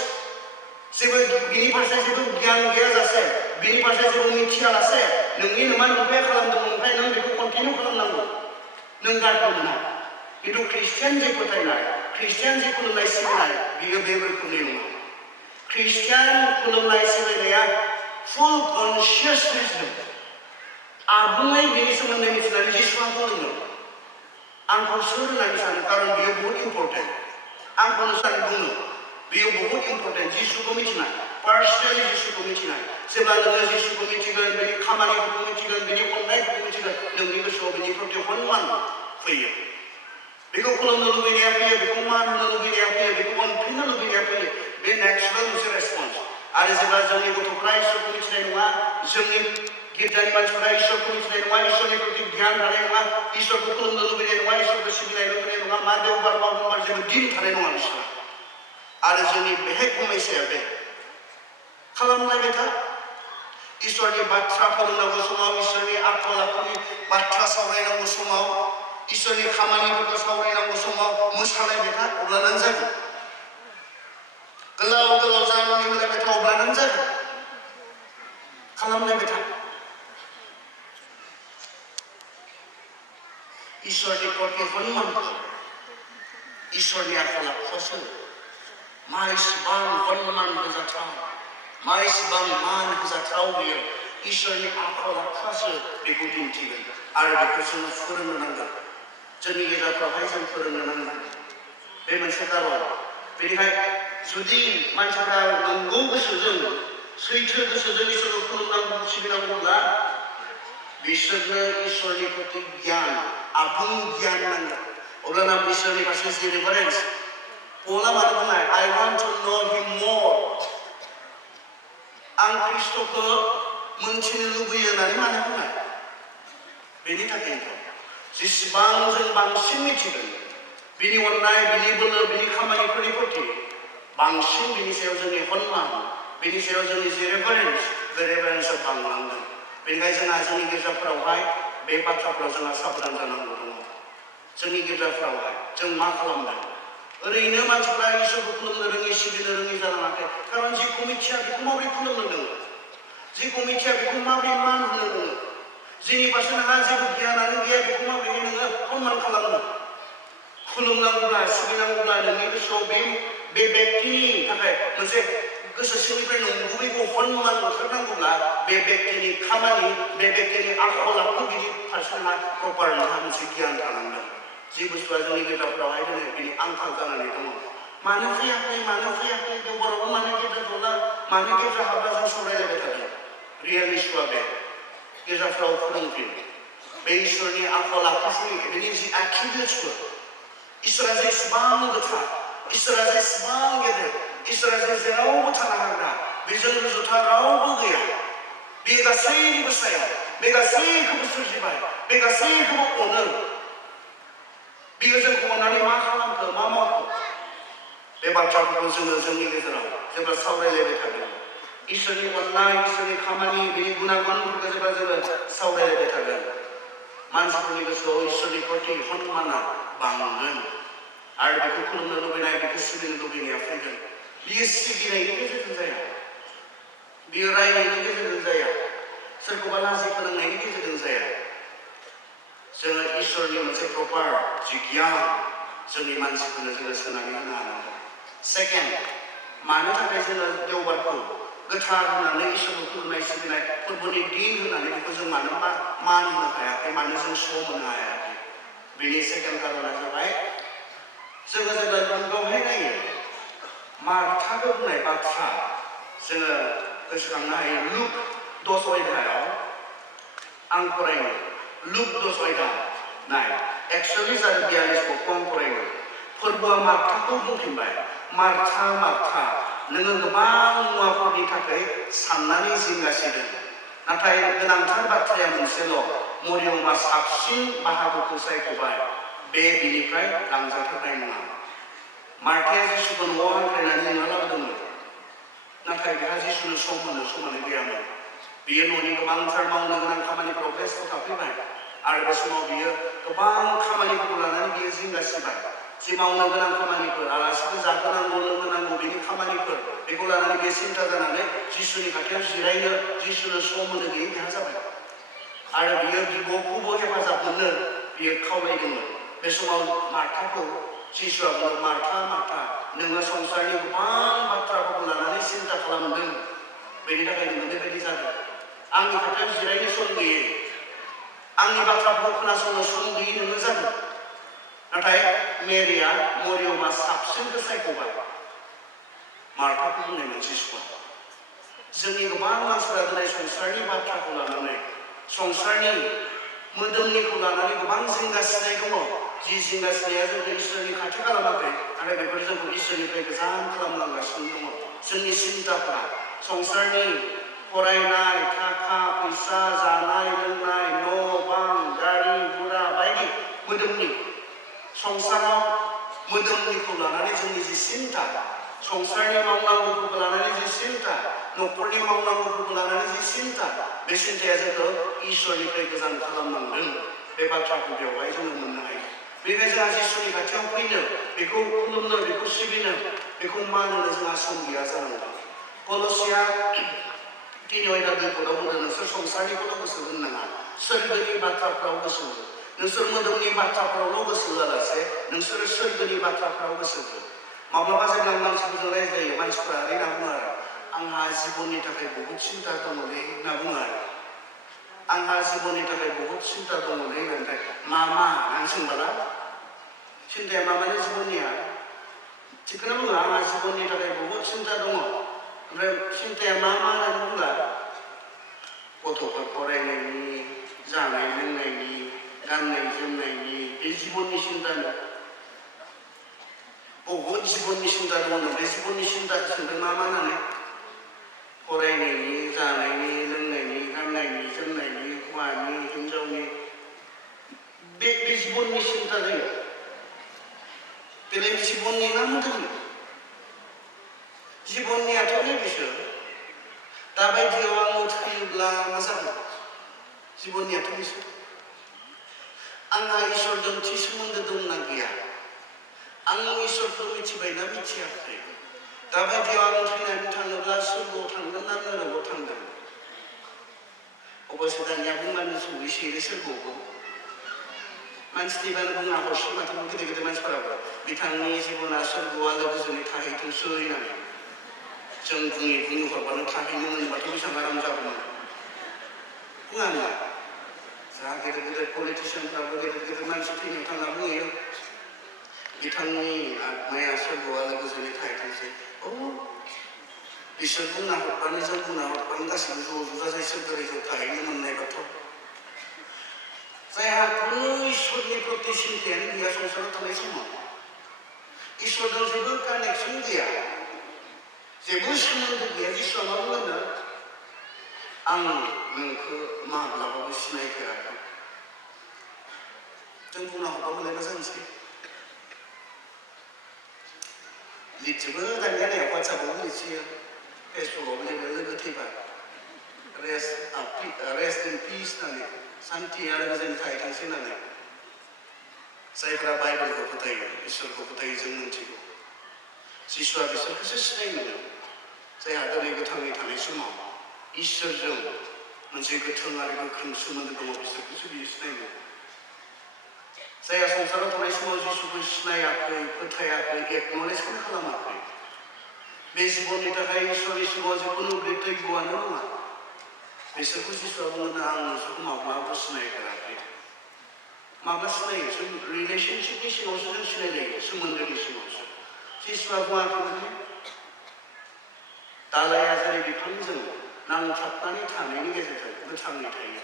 जेबो बिनि फारसे जेबो गियान गैयाजासे बिनि फारसे जेबो मिथियालासे नोंनि नोमा नोंफाया खालामदोंमोन ओमफ्राय नों बेखौ कन्टिनिउ खालामनांगौ नों गारनो मोना खिन्थु ख्रिस्टियान जे फोथायनाय ख्रिस्टियान जे खुलुमनाय सिबिनाय बियो बे रोखोमनि नङा ख्रिस्टियान खुलुमनाय सिबिनाया फुल कनसियासनेसजों आबुङै बेनि सोमोन्दै मिथिनानै जिसुआ बुंदोंमोन आंखौ सोर होननानै सानो कारन बियो बहुत इम्पर्टेन्ट आंखौनो सानो बुङो बेयो बहुत इम्पर्टेन्ट जिसुखौ मिथिनाय पार्सनेलि जिसुखौ मिथिनाय जेब्ला नोङो जिसुखौ मिथिगोन बिनि खामानिफोरखौ मिथिगोन बिनि अननायफोरखौ मिथिगोन नोंनि गोसोआव बिनि प्रति सन्मान फैयो बेखौ खुलुमनो लुबैनाया फैयो बेखौ मान होनो लुबैनाया फैयो बेखौ अनफिननो लुबैनाया फैयो बे नेचारेल मोनसे रेसपन्स आरो जेब्ला जोंनि गथ'फ्रा इसोरखौ मिथिनाय नङा जोंनि गिर्जानि मानसिफोरा इसोरखौ मिथिनाय नङा, इसोरनि प्रति ध्यान थानाय नङा, इसोरखौ खुलुमनो लुबैनाय नङा, इसोरखौ सिबिनाय लुबैनाय नङा, मा देवबार मा बुधबार जेबो दिन थानाय नङा बिसोरहा। आरो जोंनि बेहाय खमायसाया बे खालामलायबाय था इसोरनि बाथ्रा फोरोंनांगौ समाव, इसोरनि आखल आखुनि बाथ्रा सावरायनांगौ समाव, इसोरनि खामानिफोरखौ सावरायनांगौ समाव मोसालायबाय था, अब्लानो जागोन। गोलाव गोलाव जानानै होलायबाय था, अब्लानो जागोन। खालामलायबाय था। इसोरनि प्रति सन्मानखौ, इसोरनि आखल आखुआसो मा इसेबां सन्मान होजाथाव, मा इसेबां मान होजाथाव बियो इसोरनि आखल आखुआसो बेखौ दिन्थिगोन। आरो बेखौ जोङो फोरोंनो नांगोन, जोंनि गेजेरफ्रावहाय जों फोरोंनो नांगोन। बे मोनसे कारन। बेनिखायनो जुदि मानसिफ्रा नंगौ गोसोजों, सैथो गोसोजों इसोरखौ खुलुमनांगौ सिबिनांगौब्ला बिसोरनो इसोरनि प्रति गियान, आबुं गियान नांगोन। अब्लाना इसोरनि फारसे जि रेफारेन्स पला मानो बुंनाय, I want to know him more। आं ख्रिस्ट'खौ मोनथिनो लुबैयो होननानै मानो बुंनाय? बेनि थाखायनो जेसेबां जों बांसिन मिथिगोन बिनि अननाय, बिनि बोलो, बिनि खामानिफोरनि प्रति बांसिन बिनि सायाव जोंनि सन्मान, बिनि सायाव जोंनि जि रेफारेन्स, बे रेफारेन्सआ बांलांगोन। बेनिखायनो जोंहा जोंनि गिर्जाफोरावहाय बे बाथ्राफोराव जोंहा साबधान जानांगौ दङ। जोंनि गिर्जाफोरावहाय जों मा खालामदों? ओरैनो मानसिफ्रा इसोरखौ खुलुमनो रोङि, सिबिनो रोङि जालाङाखै। खारन जिखौ मिथिया बेखौ माबोरै खुलुमनो नोङो? जिखौ मिथिया बेखौ माबोरै मान होनो नोङो? जिनि फारसे नोंहा जेबो गियानानो गैया बेखौ माबोरै नोङो सन्मान खालामनो? खुलुमनांगौब्ला, सिबिनांगौब्ला नोंनि गोसोआव बे व्यक्तिनि थाखाय मोनसे गोसो सिंनिफ्राय नंगुबैखौ सन्मान ओंखारनांगौब्ला बे व्यक्तिनि खामानि, बे व्यक्तिनि आखल आखु, बिनि फारसे नोंहा प्रपार नोंहा मोनसे गियान थानांगोन। जि बुस्थुआ जोंनि गेजेरफ्रावहाय दिनै बिनि आंखाल जानानै दङ। मानो फैयाखै, मानो फैयाखै, देवबारावबो मानो गिर्जा जला, मानो गिर्जा हाबा जों सावरायलायबाय थादों। रियेल इस्युआ बे गिर्जाफ्राव फोरोंफिन बे इसोरनि आखल आखुनि, बिनि जि एट्रिबिउट्सफोर, इसोरा जेसेबां गोथार, इसोरा जेसेबां गेदेर, इसोरा जेरावबो थानो हाग्रा, बेजों रुजुथा रावबो गैया। बे गासैनिबो सायाव, बे गासैखौबो सोरजिबाय, बे गासैखौबो अनो। बियो जोंखौ अननानै मा खालामखो, मा मावखो? बे बाथ्राफोरखौ जोङो जोंनि गेजेराव जेब्ला सावरायलायबाय थागोन, इसोरनि अननाय, इसोरनि खामानि, बिनि गुनागुनफोरखौ जेब्ला जोङो सावरायलायबाय थागोन, मानसिफोरनि गोसोआव इसोरनि प्रति सन्माना बांगोन। आरो बेखौ खुलुमनो लुबैनाय, बेखौ सिबिनो लुबैनाया फैगोन। बियो सिबिनायनि गेजेरजों जाया, बियो रायनायनि गेजेरजों जाया, सोरखौबा लाजि फोनांनायनि गेजेरजों जाया। जोङो इसोरनि मोनसे प्रपार जि गियान जोंनि मानसिफोरनो जोङो सोनानै होनो हानांगौ। सेकेन्ड, मानो थाखाय जोङो देवबारखौ गोथार होननानै इसोरखौ खुलुमनाय, सिबिनाय फोरबोनि दिन होननानै बेखौ जों मानो मान होनो हायाखै, मानो जों सम होनो हायाखै? बेनि सेकेन्ड कारना जाबाय, जोङो जेब्ला लुकआवहाय नायो, मार्थाखौ बुंनाय बाथ्रा जोङो गोसोखांनो हायो। लुक 10 अध्यायाव आं फरायनो, लुक 10 अध्याय नाय, 41 आरो 42 आं फरायनो। फोरबोआ मार्थाखौ बुंफिनबाय, मार्था, मार्था, नोङो गोबां मुवाफोरनि थाखाय साननानै जिंगासिदों, नाथाय गोनांथार बाथ्राया मोनसेल', मरियमा साबसिन बाहागोखौ सायख'बाय, बे बिनिफ्राय लांजाथारनाय नङा। मार्थाया जिसुखौ न'आव हांख्रायनानै लिंना लाबोदोंमोन, नाथाय बेहा जिसुनो सम होनो समानो गैयामोन। बियो न'नि गोबांथार मावनो गोनां खामानिफोराव बेस्थ' थाफैबाय, आरो बे समाव बियो गोबां खामानिफोरखौ लानानै बियो जिंगासिबाय। जि मावनो गोनां खामानिफोर, आलासिखौ जाहोनांगौ, लोंहोनांगौ, बेनि खामानिफोर, बेखौ लानानै बियो सिन्था जानानै जिसुनि खाथियाव जिरायनो, जिसुनो सम होनो गैयै बिहा जाबाय। आरो बियो बिब'खौबो हेफाजाब मोननो बियो खावलायदोंमोन। बे समाव मार्थाखौ जिसुआ बुङो, मार्था, मार्था, नोङो संसारनि गोबां बाथ्राफोरखौ लानानै सिन्था खालामदों, बेनि थाखाय नोङो बेबायदि जादों। आंनि खाथियाव जिरायनो सम गैयै, आंनि बाथ्राफोरखौ खोनासंनो सम गैयै नोङो जादों। नाथाय मेरिया, मरियमा साबसिनखौ सायख'बाय। मार्थाखौ बुंनायमोन जिसुआ। जोंनि गोबां मानसिफोरा दिनै संसारनि बाथ्राखौ लानानै, संसारनि मोदोमनिखौ लानानै गोबां जिंगासिनाय दङ। जि जिंगासिनाया जोंखौ इसोरनि खाथि खालामाखै, नाथाय बेफोर जोंखौ इसोरनिफ्राय गोजान खालामलांगासिनो दङ। जोंनि सिन्ताफोरा संसारनि फरायनाय थाखा फैसा जानाय लोंनाय न' बां गारि गुरा बायदि मोदोमनि संसाराव मोदोमनिखौ लानानै जोंनि जि सिन्था संसारनि मावनांगौखौ लानानै जि सिन्था न'खरनि मावनांगौखौ लानानै जि सिन्था बे सिन्थाया जोंखौ इसोरनिफ्राय गोजान खालामलांदों बे बाथ्राखौ बेवहाय जोङो मोननो हायो बेनिखायनो जोंहा जिसुनि खाथियाव फैनो बेखौ खुलुमनो बेखौ सिबिनो बेखौ मान होनो जोंहा सम गैया जानांगौ कलसिया 3:2 बुंदों नोंसोर संसारनिखौल' गोसो होनो नाङा सोरगोनि बाथ्राफ्राव गोसो हो नोंसोर मोदोमनि बाथ्राफ्रावल' गोसो होआलासे नोंसोर सोरगोनि बाथ्राफ्राव गोसो हो माब्लाबा जेब्ला मानसिफोरजों रायज्लायो मानसिफ्रा ओरैना बुङो आरो आंहा जिबननि थाखाय बहुद सिन्था दङलै होनना बुङो आरो आंहा जिबननि थाखाय बहुद सिन्था दङलै होननानै मा आं सोंबाला सिन्थाया मा माने जिबननिया थिगखौनो बुङो आंहा जिबननि थाखाय बहुद सिन्था दङ ओमफ्राय सिन्थाया मा होननानै बुङोब्ला गथ'फोर फरायनायनि जानाय लोंनायनि गाननाय जोमनायनि बे जिबननि सिन्थानो बहुद जिबननि सिन्था दङ बे जिबननि सिन्थाखौ सोंदों मा होननानै फरायनायनि जानायनि लोंनायनि गाननायनि जोमनायनि हौवानि हिन्जावनि बे जिबननि सिन्था जायो बेलाय जिबननि ना मोदोमनि जिबननियाथ' नै बिसोर दाबायदियाव आङो थैयोब्ला मा जागोन जिबननियाथ' बिसोर आंहा इसोरजों थि सोमोन्दो दंना गैया आं इसोरखौ मिथिबायना मिथियाखै दाबायदियाव आं थैनानै थाङोब्ला सोरगोआव थांगोन ना नरकआव थांगोन अबयसे दानिया बुंबानो सौहैसेरो सोरगोआवबो मानसि थैबानो बुंना हरसै माथो गेदेर गेदेर मानसिफोराबो बिथांनि जिबना सोरगोआव गोजोनै थाहैथोंसै होननानै जों बुङै हरबानो थाहैनो मोनबाथ' बेसेबां आराम जागौमोन बुङा होनबा जा गेदेर गेदेर पलिटिसियानफ्राबो गेदेर गेदेर मानसि थैनायाव थांना बुंहैयो बिथांनि आत्माया सोरगोआव गोजोनै थाहैथोंसै बिसोर बुंना हरबानो जों बुंना हरबानो गासैबो ज' जाजाय सोरगोआव थाहैनो मोननाय बाथ' जायहा खुनु इसोरनि प्रति सिन्थायानो गैया संसाराव थानाय समाव इसोरजों जेबो कानेक्सन गैया जेबो सोमोन्दो गैया जिसुआ मा बुंनो आं नोंखौ माब्लाबाबो सिनायफेराखै जों बुंना हरबा मोनलायबा जानोसै लिरजोबो दानिया नै वाट्सएपआवबो लिरसियो फेसबुकआवबो लिरो लोगो थैबा रेस्ट इन पिस होननानै सान्थि आरो गोजोन थाहैथोंसै होननानै जायफ्रा बाइबेलखौ फोथायो इसोरखौ फोथायो जों मिथिगौ जिसुआ बिसोरखौसो सिनाय मोनो जायहा दिनै गोथाङै थानाय समाव इसोरजों मोनसे गोथों आरो गोख्रों सोमोन्दो दङ बिसोरखौसो बियो सिनाय मोनो जायहा संसाराव थानाय समाव जिसुखौ सिनायाखै फोथायाखै एक्न'लेजखौनो खालामाखै बे जिबननि थाखाय इसोरनि सिगाङाव जिखुनु ग्रेतैग'आनो नङा बिसोरखौ जिसुआ बुङो आं नोंसोरखौ माब्लाबो सिनायफेराखै माब्ला सिनायो जों रिलेसनशिपनि सिङावसो जों सिनायलायो सोमोन्दोनि सिङावसो जिसुआ बुङाखैमोन दालाया जेरै बिफांजों नांथाबनानै थानायनि गेजेरजों गोथाङै थायो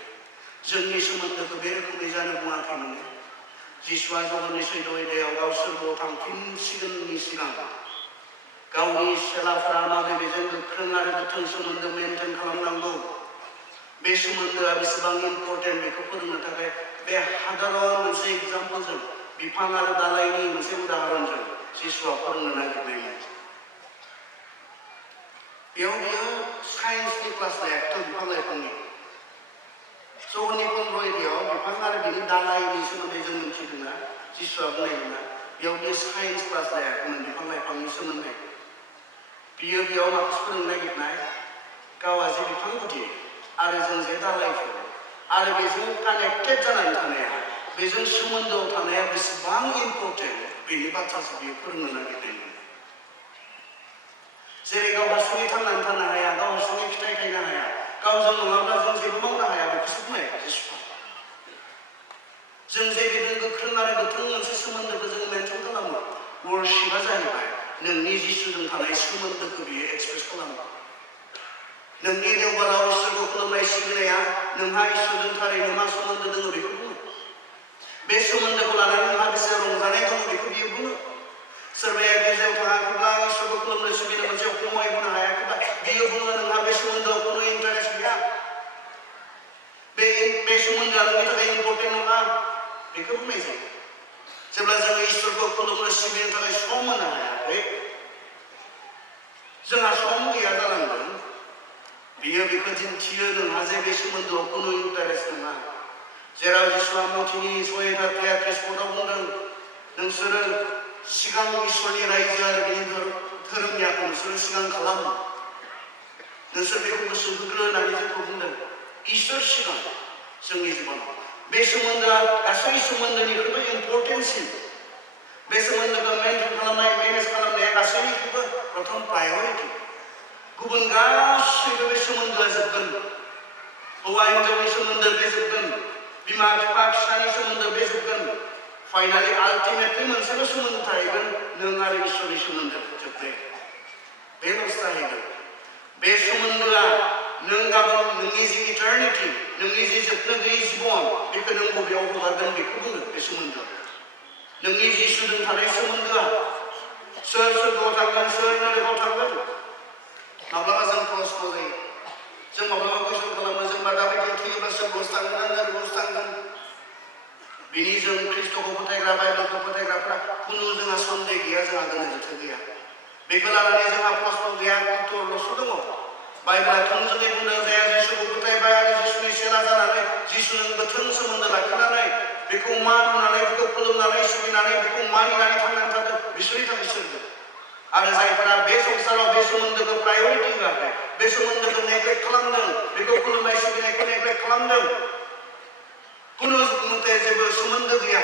जोंनि सोमोन्दोखौ बे रोखोमै जानो बुङाखैमोन जिसुआ जहननि 14 गावसोरखौ थांफिनसिगोननि सिगां गावनि सेलाफोरा माबे बेजों गोख्रों आरो गोथों सोमोन्दो मेनटेन खालामनांगौ बे सोमोन्दोआ बेसेबां इम्पर्टेन्ट बेखौ फोरोंनो थाखाय बे हादारन मोनसे एग्जाम्पलजों बिफां आरो दालायनि मोनसे उदाहरनजों जिसुआ फोरोंनो नागिरनायमोन बेयाव बियो साइन्सनि क्लास लायाखै बिफां लाइफांनि जहननि 15 बिफां आरो बिनि दालायनि सोमोन्दै जों मिथिदोंना जिसुआ बुंनायमोना बेयाव बियो साइन्स क्लास लायाखैमोन बिफां लाइफांनि सोमोन्दै बियो बेयाव माखासे फोरोंनो नागिरनाय गावआ जे बिफां गुदि आरो जों जे दालायफोर आरो बेजों कानेक्टेड जानानै थानाया बेजों सोमोन्दोआव थानाया बेसेबां इम्पर्टेन्ट बेनि बाथ्रासो बियो फोरोंनो नागिरनायमोन जेरै गाव हारसिङै थांनानै थानो हाया गाव हारसिङै फिथाइ थायनो हाया गावजों नङाब्ला जों जेबो मावनो हाया बेखौसो बुंनाय जिसुआ जों जे बेजों गोख्रों आरो गोथों मोनसे सोमोन्दोखौ जों मेनटेन खालामो वर्शिपआ जाहैबाय नोंनि जिसुजों थानाय सोमोन्दोखौ बियो एक्सप्रेस खालामो नोंनि देवबाराव इसोरखौ खुलुमनाय सिबिनाया नोंहा इसोरजों थारैनो मा सोमोन्दो दङ बेखौ बुङो बे सोमोन्दोखौ लानानै नोंहा बेसे रंजानाय दङ बेखौ बियो बुङो सोरबाया गिर्जायाव थाङाखैब्ला इसोरखौ खुलुमनो सिबिनो मोनसे समय होनो हायाखैब्ला बियो बुङो नोंहा बे सोमोन्दोआव खुनु इन्टारेस्ट गैया, बे सोमोन्दोआ नोंनि थाखाय इम्पर्टेन्ट नङा, बेखौ बुंनाय जायो। जेब्ला जोङो इसोरखौ खुलुमनो सिबिनो थाखाय सम होनो हायाखै, जोंहा सम गैया जालांदों, बियो बेखौ दिन्थियो नोंहा जे बे सोमोन्दोआव खुनु इन्टारेस्ट नङा। जेराव जिसुआ मथिनि 6:33 बुंदों, नोंसोरो सिगां इसोरनि रायजो आरो बिनि धोरोमनि आखु नोंसोरो सिगां खालाम, नोंसोर बेखौ गोसो होग्रो होननानै जोंखौ बुंदों। इसोर सिगां जोंनि जिबनाव बे सोमोन्दोआ गासै सोमोन्दोनिख्रुइबो इम्पर्टेन्टसिन, बे सोमोन्दोखौ मेनटेन खालामनाय मेनेज खालामनाया गासैनिख्रुइबो प्रथम प्रायरिटि। गुबुन गासैबो बे सोमोन्दोआ जोबगोन, हौवा हिन्जावनि सोमोन्दो बे जोबगोन, बिमा बिफा फिसानि सोमोन्दो बे जोबगोन, फाइनालि आल्टिमेटलि मोनसेल' सोमोन्दो थाहैगोन, नों आरो इसोरनि सोमोन्दो जोबनाय बेल'सो थाहैगोन। बे सोमोन्दोआ नों गाबोन नोंनि जि इटारनिटि, नोंनि जि जोबनो गैयै जिबन, बेखौ नों बबेयाव हगारगोन बेखौ बुङो बे सोमोन्दोआ। नोंनि जिसुजों थानाय सोमोन्दोआ सोर सोरगोआव थांगोन, सोर नरकआव थांगोन। माब्लाबा जों प्रश्न जायो, जों माब्लाबा कुइसन खालामो, जों दाबायदियाव थैयोब्ला सोरगोआवसो थांगोन ना नरकआवसो थांगोन। बिनि जों ख्रिस्ट'खौ फोथायग्रा, बाइबेलखौ फोथायग्राफ्रा खुनु जोंहा सन्देह गैया, जोंहा गोनो गोथो गैया, बेखौ लानानै जोंहा प्रश्न गैया, उत्तरल'सो दङ। बाइबेला थोंजोङै बुंदों, जायहा जिसुखौ फोथायबाय आरो जिसुनि सेला जानानै जिसुजों गोथों सोमोन्दो लाखिनानै बेखौ मान होनानै, बेखौ खुलुमनानै सिबिनानै, बेखौ मानिनानै थांनानै थादों, बिसोरनि थाखाय सोरगो। आरो जायफोरा बे संसाराव बे सोमोन्दोखौ प्रायरिटि होआखै, बे सोमोन्दोखौ नेग्लेक्ट खालामदों, बेखौ खुलुमनाय सिबिनायखौ नेग्लेक्ट खालामदों, खुनु मथे जेबो सोमोन्दो गैया,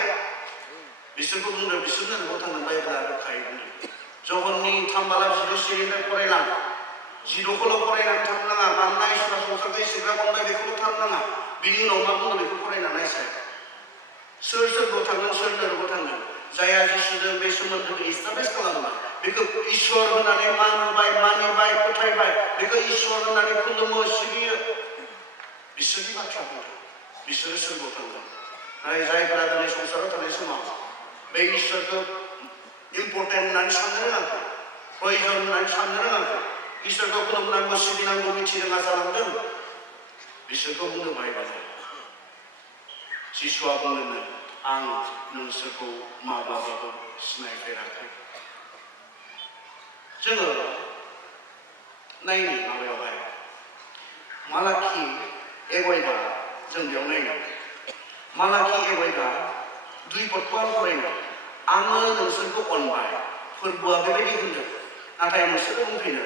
बिसोरखौ बुंदों बिसोरनो न'आव थांनो बाइबेला रोखायै बुंदों। जहननि 3:14 फरायलां, 10खौल' फरायनानै थांनाङा, मानोना इसोरा संसारखौ एसेग्राब अनबाय बेखौल' थांनाङा, बिनि उनाव मा बुङो बेखौ फरायना नायसाय। सोर सोरगोआव थांगोन, सोर नरकआव थांगोन। जायहा जिसुजों बे सोमोन्दोखौ इस्टाब्लिश खालामबाय, बेखौ इसोर होननानै मान होबाय, मानिबाय, फोथायबाय, बेखौ इसोर होननानै खुलुमो सिबियो, बिसोरनि बाथ्रा बुंदों, बिसोरो सोरगोआव थांगोन। नाथाय जायफोरा दिनै संसाराव थानाय समाव बे इसोरखौ इम्पर्टेन्ट होननानै साननो रोङाखै, प्रयजन होननानै साननो रोङाखै, इसोरखौ खुलुमनांगौ सिबिनांगौ मिथि रोङा जालांदों, बिसोरखौ बुंनो बाइबेला। जिसुआ बुंदोंमोन, आं नोंसोरखौ माब्लाबाबो सिनायफेराखै। जोङो नायनि माबायावहाय मालाखि एगयबा, जों बेयाव नायनो मालाखि एगयबा 2:12 फरायनो, आङो नोंसोरखौ अनबाय। फोरबोआ बेबायदि होनदों, नाथाय नोंसोरो बुंफिनो,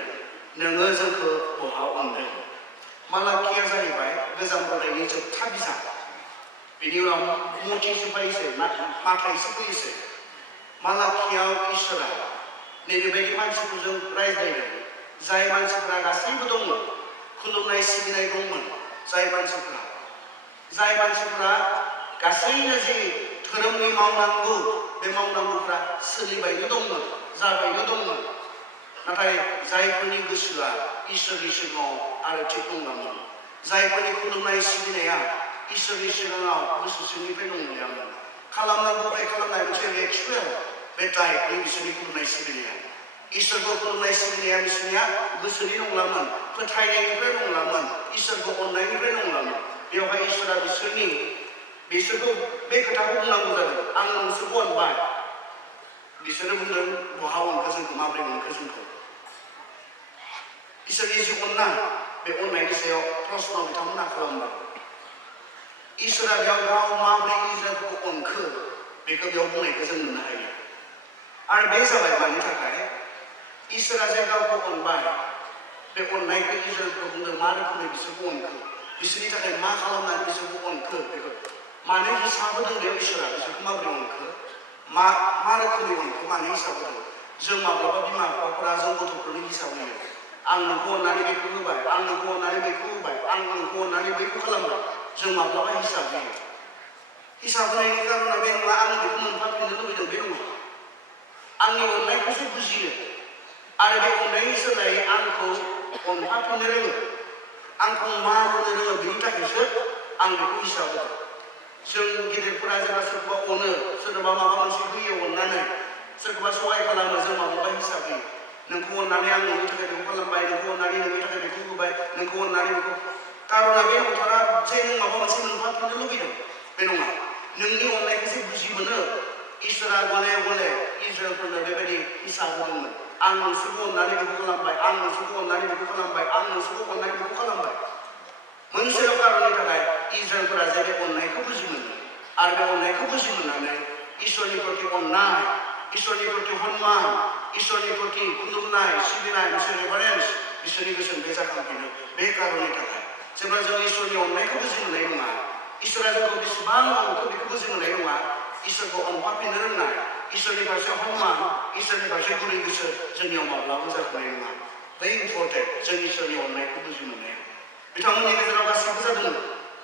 नोङो जोंखौ बहा अनदों। मालाखिया जाहैबाय गोजाम बोरायनि जोबथा बिजाब, बिनि उनाव मथिसो फैसै, माथाइसो फैसै। मालाखियाव इसोरा नैबेबायदि मानसिफोरजों रायज्लायदों, जाय मानसिफोरा गासैबो दंमोन, खुलुमनाय सिबिनाय दंमोन, जाय मानसिफोरा गासैनो जि धोरोमनि मावनांगौ, बे मावनांगौफ्रा सोलिबायनो दंमोन, जाबायनो दंमोन, नाथाय जायफोरनि गोसोआ इसोरनि सिगाङाव आरो थिग नङामोन, जायफोरनि खुलुमनाय सिबिनाया इसोरनि सिगाङाव गोसो सिंनिफ्राय नंलियामोन, खालामनांगौ बे खालामनाय मोनसे रिचुवेल, बे टाइपनि बिसोरनि खुलुमनाय सिबिनाया, इसोरखौ खुलुमनाय सिबिनाया बिसोरनिया गोसोनि नंलामोन, फोथायनायनिफ्राय नंलामोन, इसोरखौ अननायनिफ्राय नंलामोन। बेवहाय इसोरा बिसोरखौ बे खोथाखौ बुंनांगौ जादों, आं नोंसोरखौ अनबाय। बिसोरो बुंदों, बहा अनखो जोंखौ, माबोरै अनखो जोंखौ। इसोरनि जि अननाय, बे अननायनि सायाव प्रश्न बिथांमोना खालामबाय। इसोरा बेयाव गाव माबोरै इजराइलखौ अनखो, बेखौ बेयाव बुंनायखौ जों मोननो हायो। आरो बे जाबाय मानि थाखाय, इसोरा जे गावखौ अनबाय, बे अननायखौ इजराइलखौ बुंदों मा रोखोमै बिसोरखौ अनखो, बिसोरनि थाखाय मा खालामनानै बिसोरखौ अनखो, बेखौ मानो हिसाब होदों बेयाव इसोरा बिसोरखौ माबोरै अनखो, मा रोखोमै अनखो, मानो हिसाब होदों। जों माब्लाबा बिमा बिफाफोरा जों गथ'फोरनि हिसाब होयो, आं नोंखौ अननानै बेखौ होबाय, आं नोंखौ अननानै बेखौ होबाय, आं नोंखौ अननानै बैखौ खालामबाय, जों माब्लाबा हिसाब होयो। हिसाब होनायनि कारना बे नङा, आं बेखौ मोनफाफिननो लुबैदों, बे नङा। आंनि अननायखौसो बुजियो आरो बे अननायनि सोलायै आंखौ अनफाफिननो रोङो, आंखौ मान होनो रोङो, बिनि थाखायसो आं बेखौ हिसाब होदों। जों गिदिरफोरा जेब्ला सोरखौबा अनो, सोरनोबा माबा मोनसे होयो अननानै, सोरखौबा सहाय खालामो, नोंखौ अननानै आं नोंनि थाखाय बेखौ खालामबाय नोंखौ अननानै नोंनि थाखाय बेखौ होबाय नोंखौ अननानै बेखौ कारना बे नंथारा जे नों माबा मोनसे मोनफाफिननो लुबैदों बे नङा नोंनि अननायखौ जे बुजि मोनो इसोरा गले गले इजराइलफोरनो बेबायदि हिसाब होदोंमोन आं नोंसोरखौ अननानै बेखौ खालामबाय आं नोंसोरखौ अननानै बेखौ खालामबाय आं नोंसोरखौ अननानै बेखौ खालामबाय मोनसेल' कारननि थाखाय इजराइलफोरा जे बे अननायखौ बुजि मोनो आरो बे अननायखौ बुजि मोननानै इसोरनि प्रति अननाय इसोरनि प्रति हनमान इसोरनि प्रति खुलुमनाय सिबिनाय मोनसे रेभारेन्स बिसोरनि गोसोनिफ्राय जाखांफिनो बे कारननि थाखाय जेब्ला जों इसोरनि अननायखौ बुजि मोननाय नङा इसोरा जोंखौ बेसेबां अनखौ बेखौ बुजि मोननाय नङा इसोरखौ अनफाफिननो रोंनाय इसोरनि फारसे हनमान इसोरनि फारसे गुरै गोसो जोंनियाव माब्लाबा जाफिननाय नङा बै इम्परटेन्ट जों इसोरनि अननायखौ बुजि मोननाया बिथांमोननि गेजेराव गासिबो जादोंमोन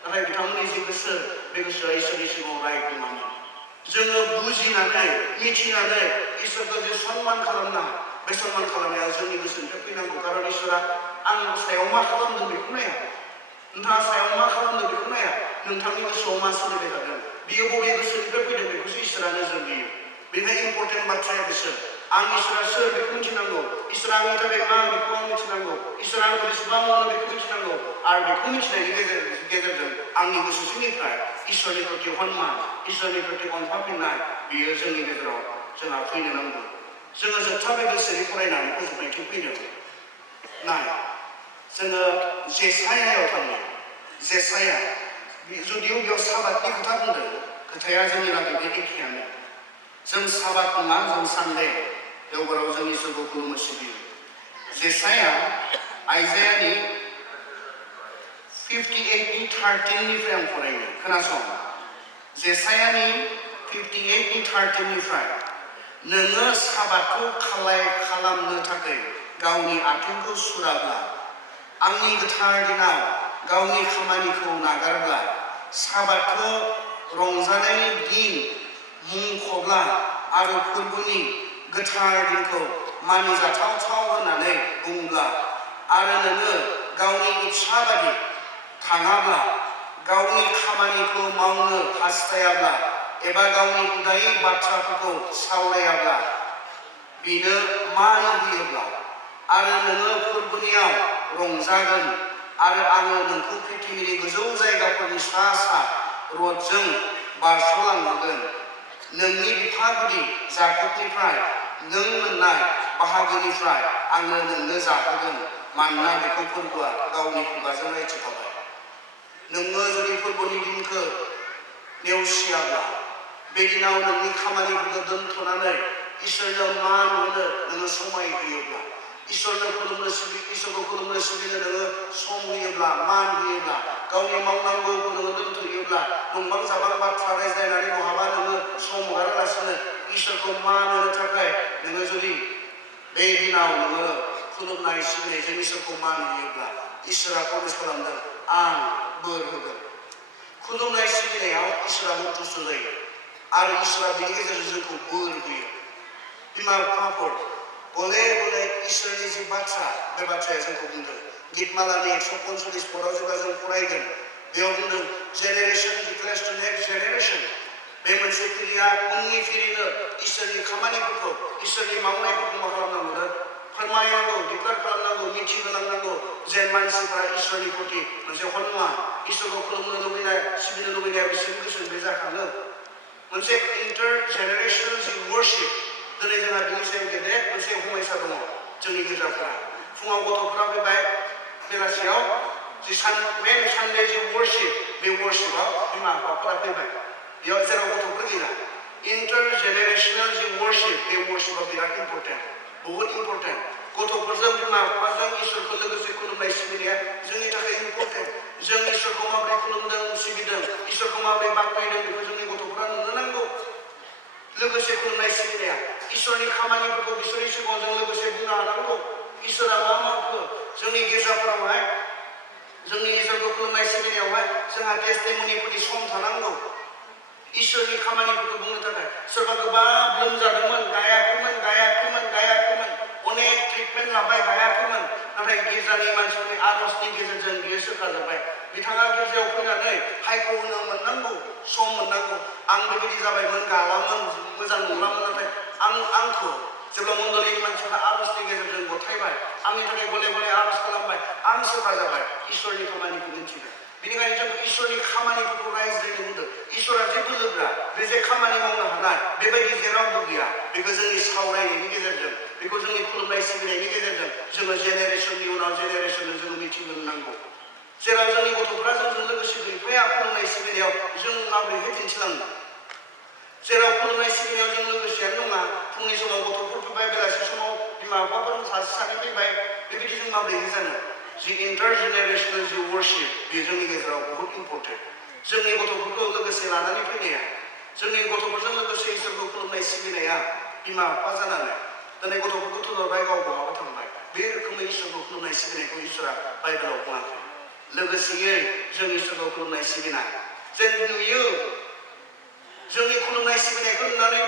नाथाय बिथांमोननि जि गोसो बे गोसोआ इसोरनि सिगाङाव राइट नङामोन जोङो बुजिनानै मिथिनानै इसोरखौ जे सनमान खालामनाय बे सनमान खालामनाया जोंनि गोसोनिफ्राय फैनांगौ कारन इसोरा आं सायाव मा खालामदों बेखौ नाया नोंथाङा सायाव मा खालामदों बेखौ नाया नोंथांनि गोसोआव मा सोलिबाय थादों बियो बबे गोसोनिफ्राय फैदों बेखौसो इसोरा नोजोर होयो बेनिफ्राय इम्परटेन्ट बाथ्राया बिसोर आं इसोरा सोर बेखौ मिथिनांगौ इसोरा आंनि थाखाय मा बेखौ आं मिथिनांगौ इसोरा आंखौ बेसेबां अनो बेखौ मिथिनांगौ आरो बेखौ मिथिनायनि गेजेरजों आंनि गोसो सिंनिफ्राय इसोरनि प्रति हनमान इसोरनि प्रति अनफाफिननाय बियो जोंनि गेजेराव जोंहा फैनो नांगौ जोङो जोबथा बाइबेल स्टडि फरायनानै फोजोबनायथिं फैनो नाय जोङो जेसायायाव थाङो जेसाया जुदिও बेयाव साबातनि खोथा बुंदों खोथाया जोंनि लागै एखेयानो जों साबात नङा जों सानडे देवबाराव जों इसोरखौ खुलुमो सिबियो जेसाया आइजायानि 58नि 13निफ्राय आं फरायनो खोनासं जेसायानि 58नि 13निफ्राय नोङो साबातखौ खालामनो थाखाय गावनि आथिंखौ सुराब्ला आंनि गोथार दिनाव गावनि खामानिखौ नागारब्ला साबातखौ रंजानायनि दिन मुंख'ब्ला आरो फोरबोनि गोथार दिनखौ मानिजाथाव होननानै बुंब्ला आरो नोङो गावनि इच्छा बादि थाङाब्ला गावनि खामानिखौ मावनो हास्थायाब्ला एबा गावनि उदायै बाथ्राफोरखौ सावरायाब्ला बेनो मान होयोब्ला आरो नोङो फोरबोनियाव रंजागोन आरो आङो नोंखौ पृथ्वीनि गोजौ जायगाफोरनि सा रथजों बारस'लांहोगोन नोंनि बिफा गुदि जाकबनिफ्राय नों मोननाय बाहागोनिफ्राय आङो नोंनो जाहोगोन मानोना बेखौ फोरबोआ गावनि खुगाजों रायथिखाबाय नोङो जुदि फोरबोनि दिनखौ नेवसियाब्ला बे दिनाव नोंनि खामानिफोरखौ दोनथ'नानै इसोरनो मान होनो नोङो समाय होयोब्ला इसोरखौ खुलुमनो सिबिनो नोङो सम होयोब्ला मान होयोब्ला गावनि मावनांगौखौ नोङो दोनथ'योब्ला नंबां जाबां बाथ्रा रायज्लायनानै बहाबा नोङो सम हगारालासिनो इसोरखौ मान होनो थाखाय नोङो जुदि बे दिनाव नोङो खुलुमनाय सिबिनायजों इसोरखौ मान होयोब्ला इसोरा प्रमिस खालामदों आं बोर होगोन खुलुमनाय सिबिनायाव इसोरा सन्तुष्ट जायो आरो इसोरा बेनि गेजेरजों जोंखौ बोर होयो बिमा बिफाफोर गले गले इसोरनि जि बाथ्रा बे बाथ्राया जोंखौ बुंदों गितमालानि 145 पदआव जेब्ला जों फरायगोन बेयाव बुंदों generation declares to next generation बे मोनसे फिरिया उननि फिरिनो इसोरनि खामानिफोरखौ इसोरनि मावनायफोरखौ मा खालामनांगौ फोरमायनांगौ डिक्लेयार खालामनांगौ मिथिहोलांनांगौ जे मानसिफ्रा इसोरनि प्रति मोनसे हनमान इसोरखौ खुलुमनो लुबैनाय सिबिनो लुबैनाया बिसोरनि गोसोनिफ्राय जाखाङो मोनसे इन्टार जेनेरेसनेल जि वर्शिप दिनै जोंहा बिनि सायाव गेदेर मोनसे हमायसा दङ जोंनि गेजेरफोरा फुङाव गथ'फोरा फैबाय बेलासियाव जि मेन सानडे जि वर्शिप बे वर्शिपआव बिमा बिफाफोरा फैबाय बेयाव जेराव गथ'फोर गैला इन्टार जेनेरेसनेल जि वर्शिप बे वर्शिपआ बिराद इम्परटेन्ट बहुत इम्परटेन्ट गथ'फोरजों बिमा बिफाजों इसोरखौ लोगोसे खुलुमनाय सिबिनाया जोंनि थाखाय इम्परटेन्ट जों इसोरखौ माबोरै खुलुमदों सिबिदों इसोरखौ माबोरै बाख्नायदों बेखौ जोंनि गथ'फोरा नुनो नांगौ लोगोसे खुलुमनाय सिबिनाया इसोरनि खामानिफोरखौ बिसोरनि सिगाङाव जों लोगोसे बुंनो हानांगौ इसोरा मा मावखो जोंनि गिर्जाफोरावहाय जोंनि इसोरखौ खुलुमनाय सिबिनायावहाय जोंहा टेस्टिमनिफोरनि सम थानांगौ इसोरनि खामानिफोरखौ बुंनो थाखाय सोरबा गोबां लोमजादोंमोन गायाखैमोन अनेक ट्रिटमेन्ट लाबाय गायाखैमोन नाथाय गिर्जानि मानसिफोरनि आरजनि गेजेरजों बियो सोखाजाबाय बिथाङा गिर्जायाव फैनानै हायखौ होनो मोननांगौ सम मोननांगौ आं बेबायदि जाबायमोन गालामोन मोजां नंलामोन नाथाय आंखौ जेब्ला मण्डलिनि मानसिफ्रा आरजनि गेजेरजों जथायबाय आंनि थाखाय गले गले आरज खालामबाय आं सोखा जाबाय इसोरनि खामानिखौ मिन्थिगोन बेनिखायनो जों इसोरनि खामानिफोरखौ रायज्लायनो बुंदों इसोरा जे बोलोग्रा बे जे खामानि मावनो हानाय बेबायदि जेरावबो गैया बेखौ जोंनि सावरायनायनि गेजेरजों बेखौ जोंनि खुलुमनाय सिबिनायनि गेजेरजों जोङो जेनेरेसननि उनाव जेनेरेसननो जोङो मिथिहोनो नांगौ जेराव जोंनि गथ'फ्रा जोंजों लोगोसे गैफाया खुलुमनाय सिबिनायाव जों माबोरैहाय दिन्थिलांनो जेराव खुलुमनाय सिबिनायाव जों लोगोसेयानो नङा फुंनि समाव गथ'फोर फैबाय बेलासि समाव बिमा बिफाफोर सासे सानै फैबाय बेबायदि जों माबोरैहाय जानो जि इन्टार जेनेरेसनेल जि वर्शिप बेयो जोंनि गेजेराव बहुत इम्परटेन्ट जोंनि गथ'फोरखौ लोगोसे लानानै फैनाया जोंनि गथ'फोरजों लोगोसे इसोरखौ खुलुमनाय सिबिनाया बिमा बिफा जानानै दिनै गथ'फोरखौ थुनहरबाय गाव बहाबा थांबाय बे रोखोमै इसोरखौ खुलुमनाय सिबिनायखौ इसोरा बाइबेलाव बुङाखै लोगोसेयै जों इसोरखौ खुलुमनाय सिबिनाय जों नुयो जोंनि खुलुमनाय सिबिनायखौ नुनानै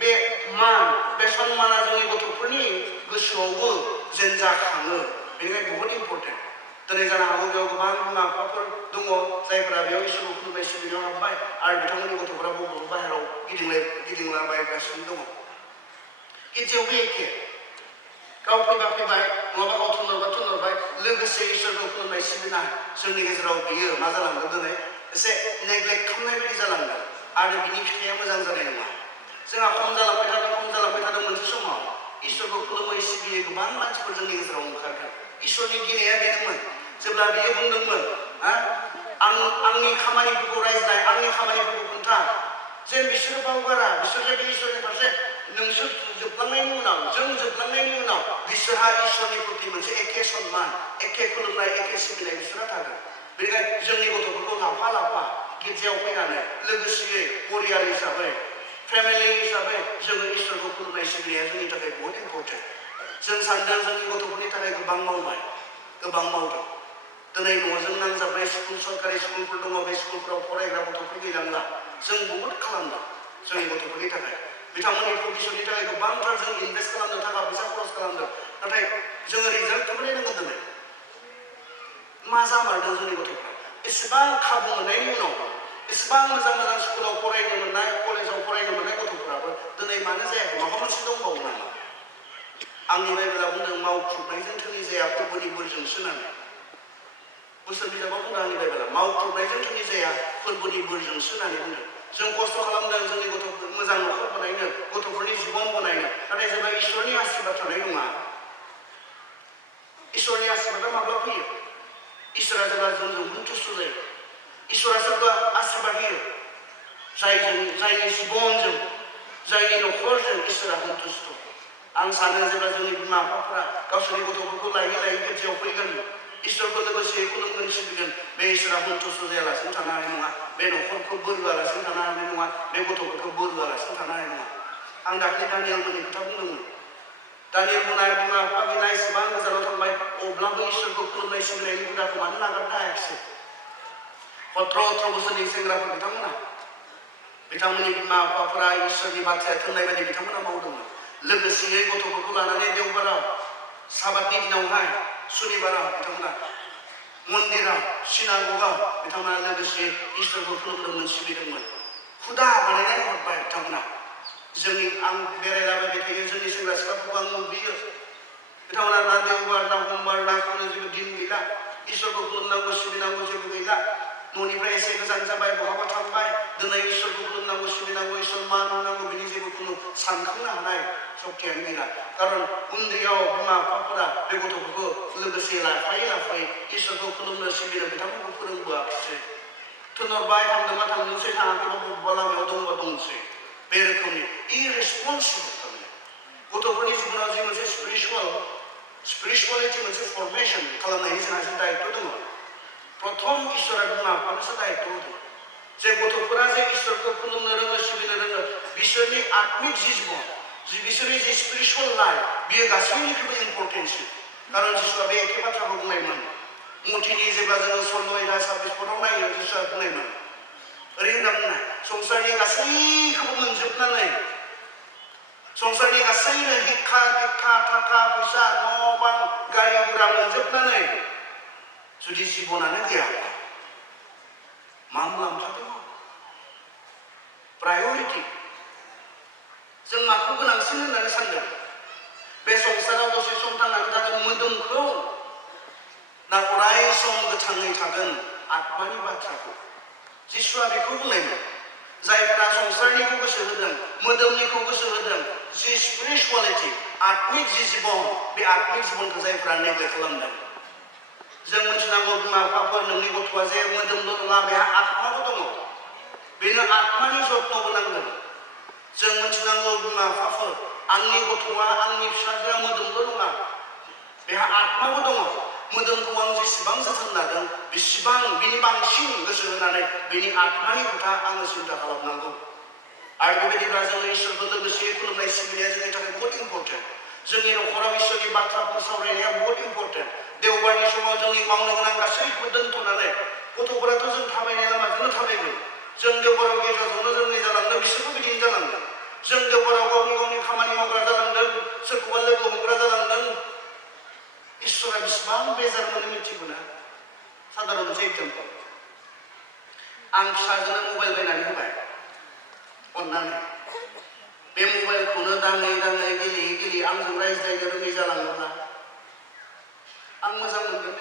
बे मान बे सन्माना जोंनि गथ'फोरनि गोसोआवबो जेन जाखाङो बेनिखायनो बहुत इम्परटेन्ट दिनै जानो हागौ बेयाव गोबां बिमा बिफाफोर दङ जायफोरा बेयाव इसोरखौ खुलुमनाय सिबिनायाव हाबबाय आरो बिथांमोननि गथ'फोरा बबेबा बाहेराव गिदिंलाबायगासिनो दङ गिदियावबो एखे गाव फैबा फैबाय नङाबा गाव थुनहरबाय लोगोसे इसोरखौ खुलुमनाय सिबिनाय जोंनि गेजेराव बियो मा जालांदों दिनै एसे नेग्लेक्ट खालामनाय बायदि जालांदों आरो बिनि फिथाइया मोजां जानाय नङा जोंहा खम जालांबाय थादों मोनसे समाव इसोरखौ खुलुमै सिबियै गोबां मानसिफोर जोंनि गेजेराव ओंखारदों इसोरनि गिनाया बेनोमोन जेब्ला बियो बुंदोंमोन आंनि खामानिफोरखौ रायज्लाय आंनि खामानिफोरखौ खोन्था जेन बिसोरो बावगारा बिसोर जे बे इसोरनि फारसे नोंसोर जोबलांनायनि उनाव जों जोबलांनायनि उनाव बिसोरहा इसोरनि प्रति मोनसे एखे सन्मान एखे खुलुमनाय एखे सिबिनाय बिसोरहा थागोन बेनिखायनो जोंनि गथ'फोरखौ लाफा लाफा गिर्जायाव फैनानै लोगोसेयै परियाल हिसाबै फेमिलि हिसाबै जोङो इसोरखौ खुलुमनाय सिबिनाया जोंनि थाखाय बहुत इम्परटेन्ट जों सानदों जोंनि गथ'फोरनि थाखाय गोबां मावबाय गोबां मावदों दिनै न'जों नांजाबनाय स्कुल सरकारि स्कुलफोर दङ बे स्कुलफोराव फरायग्रा गथ'फोर गैलांला जों बहुद खालामदों जोंनि गथ'फोरनि थाखाय बिथांमोननि प्रभिजननि थाखाय गोबांथार जों इनभेस्ट खालामदों थाखा फैसा खरस खालामदों नाथाय जोङो रिजाल्टखौबो नायनांगोन दिनै मा जामारदों जोंनि गथ'फ्रा एसेबां खाबु मोननायनि उनाव एसेबां मोजां मोजां स्कुलाव फरायनो मोननाय कलेजाव फरायनो मोननाय गथ'फोराबो दिनै मानो जायाखै माबा मोनसे दंबावो नामा आंनि बाइबेला बुंदों मावख्रुबनायजों धोनि जाया फोरबोनि बोरजोंसो होननानै बोसोर बिजाबाव बुंदों आंनि बाइबेला मावख्रुबनायजों धोनि जाया फोरबोनि बोरजोंसो होननानै बुंदों जों खस्थ' खालामदों जोंनि गथ'फोर मोजां न'खर बानायनो गथ'फोरनि जिबन बनायनो नाथाय जेब्ला इसोरनि आशीर्बाद थानाय नङा इसोरनि आशीर्बादा माब्ला फैयो इसोरा जेब्ला जोंजों हुनथुसु जायो इसोरा सोरबा आशीर्बाद होयो जायनि जिबनजों जायनि न'खरजों इसोरा हुनथुसु आं सानो जेब्ला जोंनि बिमा बिफाफोरा गावसोरनि गथ'फोरखौ लायै लायै गिर्जायाव फैगोन इसोरखौ लोगोसे खुलुमगोन सिबिगोन बे इसोरा हुनथुसु जायालासिनो थानो हानाय नङा बे न'खरखौ बोर होआलासिनो थानो हानाय नङा बे गथ'फोरखौ बोर होआलासिनो थानो हानाय नङा आं दाख्लै दानियेलमोननि खोथा बुंदोंमोन दानियेलमोना बिमा बिफा गैला एसेबां गोजानाव थांबाय अब्लाबो इसोरखौ खुलुमनाय सिबिनायनि हुदाखौ मानो नागारनो हायाखिसै 17 बोसोरनि सेंग्राफोर बिथांमोननि बिमा बिफाफोरा इसोरनि बाथ्राया थोननाय बायदि बिथांमोना मावदोंमोन लोगोसेयै गथ'फोरखौ लानानै देवबाराव साबादनि दिनावहाय सुनिबाराव बिथांमोना मन्दिराव सिनागगाव बिथांमोना लोगोसे इसोरखौ खुलुमदोंमोन सिबिदोंमोन हुदा बानायनानै हरबाय बिथांमोना आं बेरायलाबायबाय थायो जोंनि सेंग्रा सिख्लाफोरखौ आं नुबोयो बिथांमोना ना देवबार ना समबार ना खुनु जेबो दिन गैला इसोरखौ खुलुमनांगौ सिबिनांगौ जेबो गैला न'निफ्राय एसे गोजान जाबाय बहाबा थांबाय दिनै इसोरखौ खुलुमनांगौ सिबिनांगौ इसोर मान होनांगौ बिनि जेबो खुनु सानखांनो हानाय सक्तियानो गैला खारन उन्दैयाव बिमा बिफाफोरा बे गथ'फोरखौ लोगोसे लाफायै इसोरखौ खुलुमनो सिबिनो बिथांमोनखौ फोरोंबोआखिसै थोनहरबाय थांदोंबा थांदोंसै थाङाखैबा बबेबा लामायाव दंबा दंसै बे रोखोमनि इरेसपन्सिबल खालामनाय गथ'फोरनि जिबनाव जि मोनसे स्पिरिचुवेलिटि मोनसे फरमेसन खालामनायनि जोंहा जि दायित्व दङ प्रथम इसोरा बिमा बिफानोसो दायित्व होदों जे गथ'फोरा जे इसोरखौ खुलुमनो रोङो सिबिनो रोङो बिसोरनि आत्मिक जि जिबन बिसोरनि जि स्पिरिचुवेल लाइफ बियो गासैनिख्रुइबो इम्परटेन्टसिन खारन जिसुआ बे एखे बाथ्राखौ बुंनायमोन मथिनि जेब्ला जोङो सल्ल' 26 नायो जिसुआ बुंनायमोन ओरै होनना बुंनाय संसारनि गासैखौबो मोनजोबनानै संसारनि गासैनो हिक्खा दिक्खा थाखा फैसा न' बां गारि गुरा मोनजोबनानै जुदि जिबनानो गैयाब्ला मा मुलाम्फा दङ प्रायरिटि जों माखौ गोनांसिन होननानै सानदों बे संसाराव दसे सम थांनानै थागोन मोदोमखौ ना अराय सम गोथाङै थागोन आत्मानि बाथ्राखौ जिसुआ बेखौ बुंनायमोन जायफ्रा संसारनिखौ गोसो होदों मोदोमनिखौ गोसो होदों जि स्पिरिचुवेलिटी आत्मिक जि जिबन बे आत्मिक जिबनखौ जायफ्रा नेग्लेक्ट खालामदों जों मिथिनांगौ बिमा बिफाफोर नोंनि गथ'आ जे मोदोमल' नङा बेहा आत्माबो दङ बेनो आत्मानि जत्नबो नांगोन जों मिथिनांगौ बिमा बिफाफोर आंनि गथ'आ आंनि फिसाजोआ मोदोमल' नङा बेहा आत्माबो दङ मोदोमखौ आं जेसेबां जोथोन लादों बेसेबां बिनि बांसिन गोसो होनानै बिनि आत्मानि खोथा आङो सिन्था खालामनांगौ आरो बेबायदिब्ला जोङो इसोरखौ लोगोसे खुलुमनाय सिबिनाया जोंनि थाखाय बहुद इम्परटेन्ट जोंनि न'खराव इसोरनि बाथ्राफोर सावरायनाया बहुद इम्परटेन्ट देवबारनि समाव जोंनि मावनो गोनां गासैखौबो दोनथ'नानै गथ'फोराथ' जों थाबायनाय लामाखौनो थाबायगोन जों देवबाराव गेजेरावनो जोंनि जालांदों बिसोरबो बिदिनो जालांदों जों देवबाराव गावनि खामानि मावग्रा जालांदों सोरखौबा लोगो हमग्रा जालांदों इसोरा बेसेबां बेजार मोनो मिथिगौना साधारन मोनसे एग्जाम्पल आं फिसाजोनो मबाइल बायनानै होबाय अननानै बे मबाइलखौनो दाङै दाङै गेलेयै गेलेयै आंजों रायज्लायनो रोङै जालाङोब्ला आं मोजां मोनगोन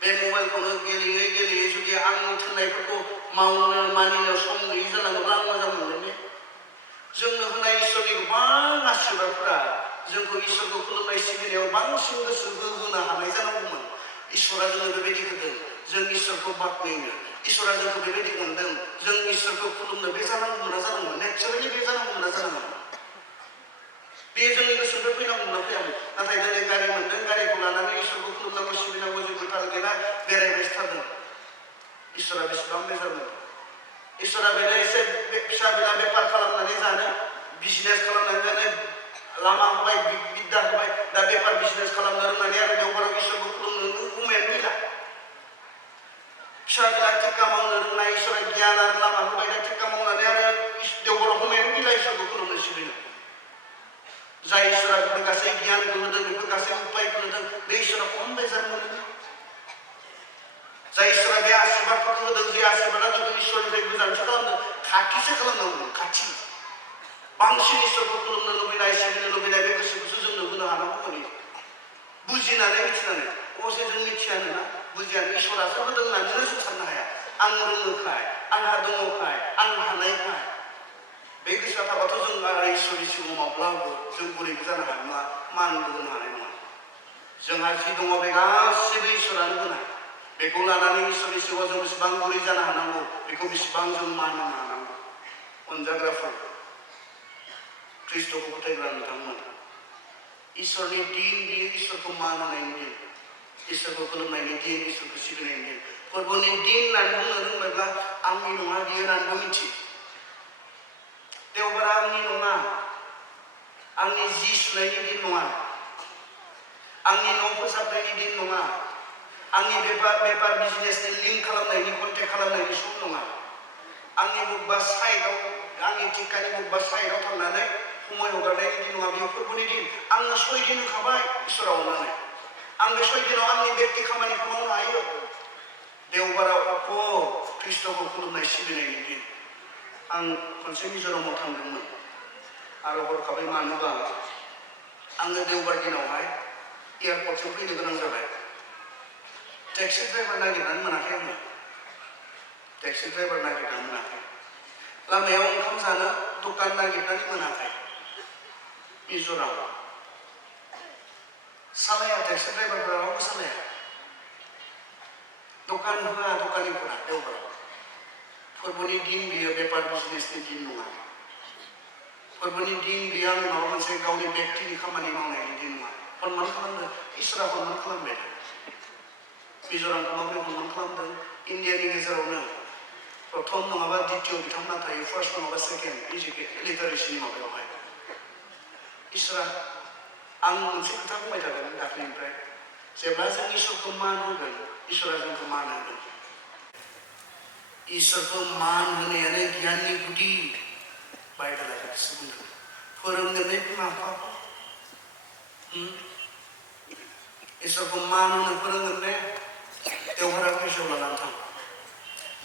बे मबाइलखौनो गेलेयै गेलेयै जुदि आंनि थिननायफोरखौ मावनो मानिनो सम गैयै जालाङोब्ला आं मोजां मोनगोन जोंनो होनाय इसोरनि गोबां आशीर्बादफोरा जोंखौ इसोरखौ खुलुमनाय सिबिनायाव बांसिन गोसो होनो हानाय जानांगौमोन इसोरा जोंनो बेबायदि होदों जों इसोरखौ बाख्नायनो इसोरा जोंखौ बेबायदि अनदों जों इसोरखौ खुलुमनो बे जानांगौमोन जानांगौमोन नेचारेलि बे जानांगौमोन जानांगौमोन बे जोंनि गोसोनिफ्राय फैनांगौमोन फैयामोन नाथाय दिनै गारि मोनदों गारिखौ लानानै इसोरखौ खुलुमनांगौ सिबिनांगौ जेबो थाल गैला बेरायबायसो थादों इसोरा बेसेबां बेजार मोनो इसोरा बेनो एसे फिसा बेला बेफार खालामनानै जानो बिजनेस खालामनानै जानो लामा होबाय बिद्दा होबाय दा बेफार बिजनेस खालामनो रोंनानै आरो देवबाराव इसोरखौ खुलुमनो उमेन गैला फिसा बेला टिका मावनो रोंनाय इसोरा गियान आरो लामा होबाय दा टिका मावनानै आरो देवबाराव उमेन गैला इसोरखौ खुलुमनो सिबिनो जाय इसोरा बेफोर गासै गियानखौ होदों बेफोर गासै उपायखौ होदों बे इसोरा खम बेजार मोनो जाय इसोरा बे आशीर्बादफोरखौ होदों जे आशीर्बादा जोंखौ इसोरनिफ्राय गोजानसो खालामदों खाथिसो खालामनांगौ खाथि बांसिन इसोरखौ खुलुमनो लुबैनाय सिबिनो लुबैनाय बे गोसोखौसो जोंनो होनो हानांगौमोन बुजिनानै मिथिनानै अबसे जों मिथियानो ना बुजियानो इसोरासो होदों होननानै जों साननो हाया आं रोङोखाय आंहा दङखाय आं हानायखाय बे गोसोआ थाबाथ' जों आरो इसोरनि सिगाङाव माब्लाबो जों गुरैबो जानो हानाय नङा मानबो होनो हानाय नङा जोंहा जि दङ बे गासैबो इसोरानो होनाय बेखौ लानानै इसोरनि सिगाङाव जों बेसेबां गुरै जानो हानांगौ बेखौ बेसेबां जों मान होनो हानांगौ अनजाग्राफोर ख्रिस्ट'खौ फोथायग्रा नोंथांमोन इसोरनि दिन बियो इसोरखौ मान होनायनि दिन इसोरखौ खुलुमनायनि दिन इसोरखौ सिबिनायनि दिन फोरबोनि दिन होननानै बुंनो रोंबायब्ला आंनि नङा बियो होननानैबो मिथियो देवबारा आंनि नङा आंनि जि सुनायनि दिन नङा आंनि न' फोसाबनायनि दिन नङा आंनि बेफार बिजनेसनि लिंक खालामनायनि कन्टेक्ट खालामनायनि सम नङा आंनि बबेबा साइडआव आंनि टिकानि बबेबा साइडआव थांनानै समय हगारनायनि दिन नङा बेयो फोरबोनि दिन आङो 6 दिन होखाबाय इसोरा अननानै आं बे 6 दिनाव आंनि बेक्ति खामानिखौ मावनो हायो देवबाराव ख्रिस्ट'खौ खुलुमनाय सिबिनायनि दिन आं खनसे मिज'रामाव थांदोंमोन आरो हरखाबै मानोबा आङो देवबार दिनावहाय एयारपर्टसिम फैनो गोनां जाबाय टेक्सि ड्राइभार नागिरनानै मोनाखै आङो टेक्सि ड्राइभार नागिरनानै मोनाखै लामायाव ओंखाम जानो दखान नागिरनानै मोनाखै मिज'राम सालाया टेक्सि ड्राइभारफोरा रावबो सालाया दखान होआ दखानिफोरा देवबाराव फोरबोनि दिन बियो बेफार बिजनेसनि दिन नङा फोरबोनि दिन बियो आं माबा मोनसे गावनि बेक्तिनि खामानि मावनायनि दिन नङा सनमान खालामदों इसोरा सनमान खालामबाय मिज'रामखौ माबोरै सनमान खालामदों इण्डियानि गेजेरावनो प्रथम नङाबा द्वितीय बिथांमोना थायो फार्स्ट नङाबा सेकेन्ड लिटारेसिनि माबायावहाय इसोरा आं मोनसे खोथा बुंबाय थादों दाख्लैनिफ्राय जेब्ला जों इसोरखौ मान होगोन इसोरा जोंखौ मान होगोन इसोरखौ मान होनायानो गियाननि गुदि बाइबेला बेखौसो बुंदों फोरोंनानै बिमा बिफाखौ इसोरखौ मान होनो फोरोंगोन ने देवबारा फैसायाव लानानै थां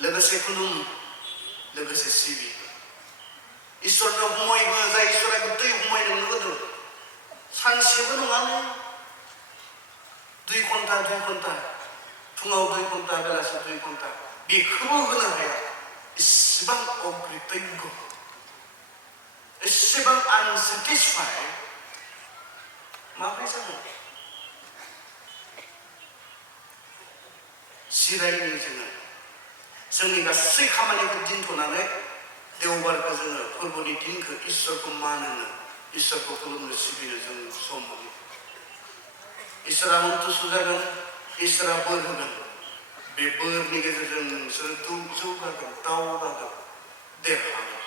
लोगोसे खुलुम लोगोसे सिबि इसोरनो हमय हो जाय इसोरा गोदै हमय नोंनो होदों सानसेबो नङानो 2 घन्टा फुङाव 2 घन्टा बेलासि 2 घन्टा बेखौबो होनो हाया इसेबां अकृतज्ञ इसेबां आनसेटिसफाइड माब्रै जागोन जिरायनि जोंनि गासै खामानिखौ दोनथ'नानै देवबारखौ जोङो फोरबोनि दिनखौ इसोरखौ मान होनो इसोरखौ खुलुमनो सिबिनो जों सम मोनो इसोरा सन्तुष्ट जागोन इसोरा बोर होगोन बे बोरनि गेजेरजों नोंसोर जौगागोन दावगागोन देरहागोन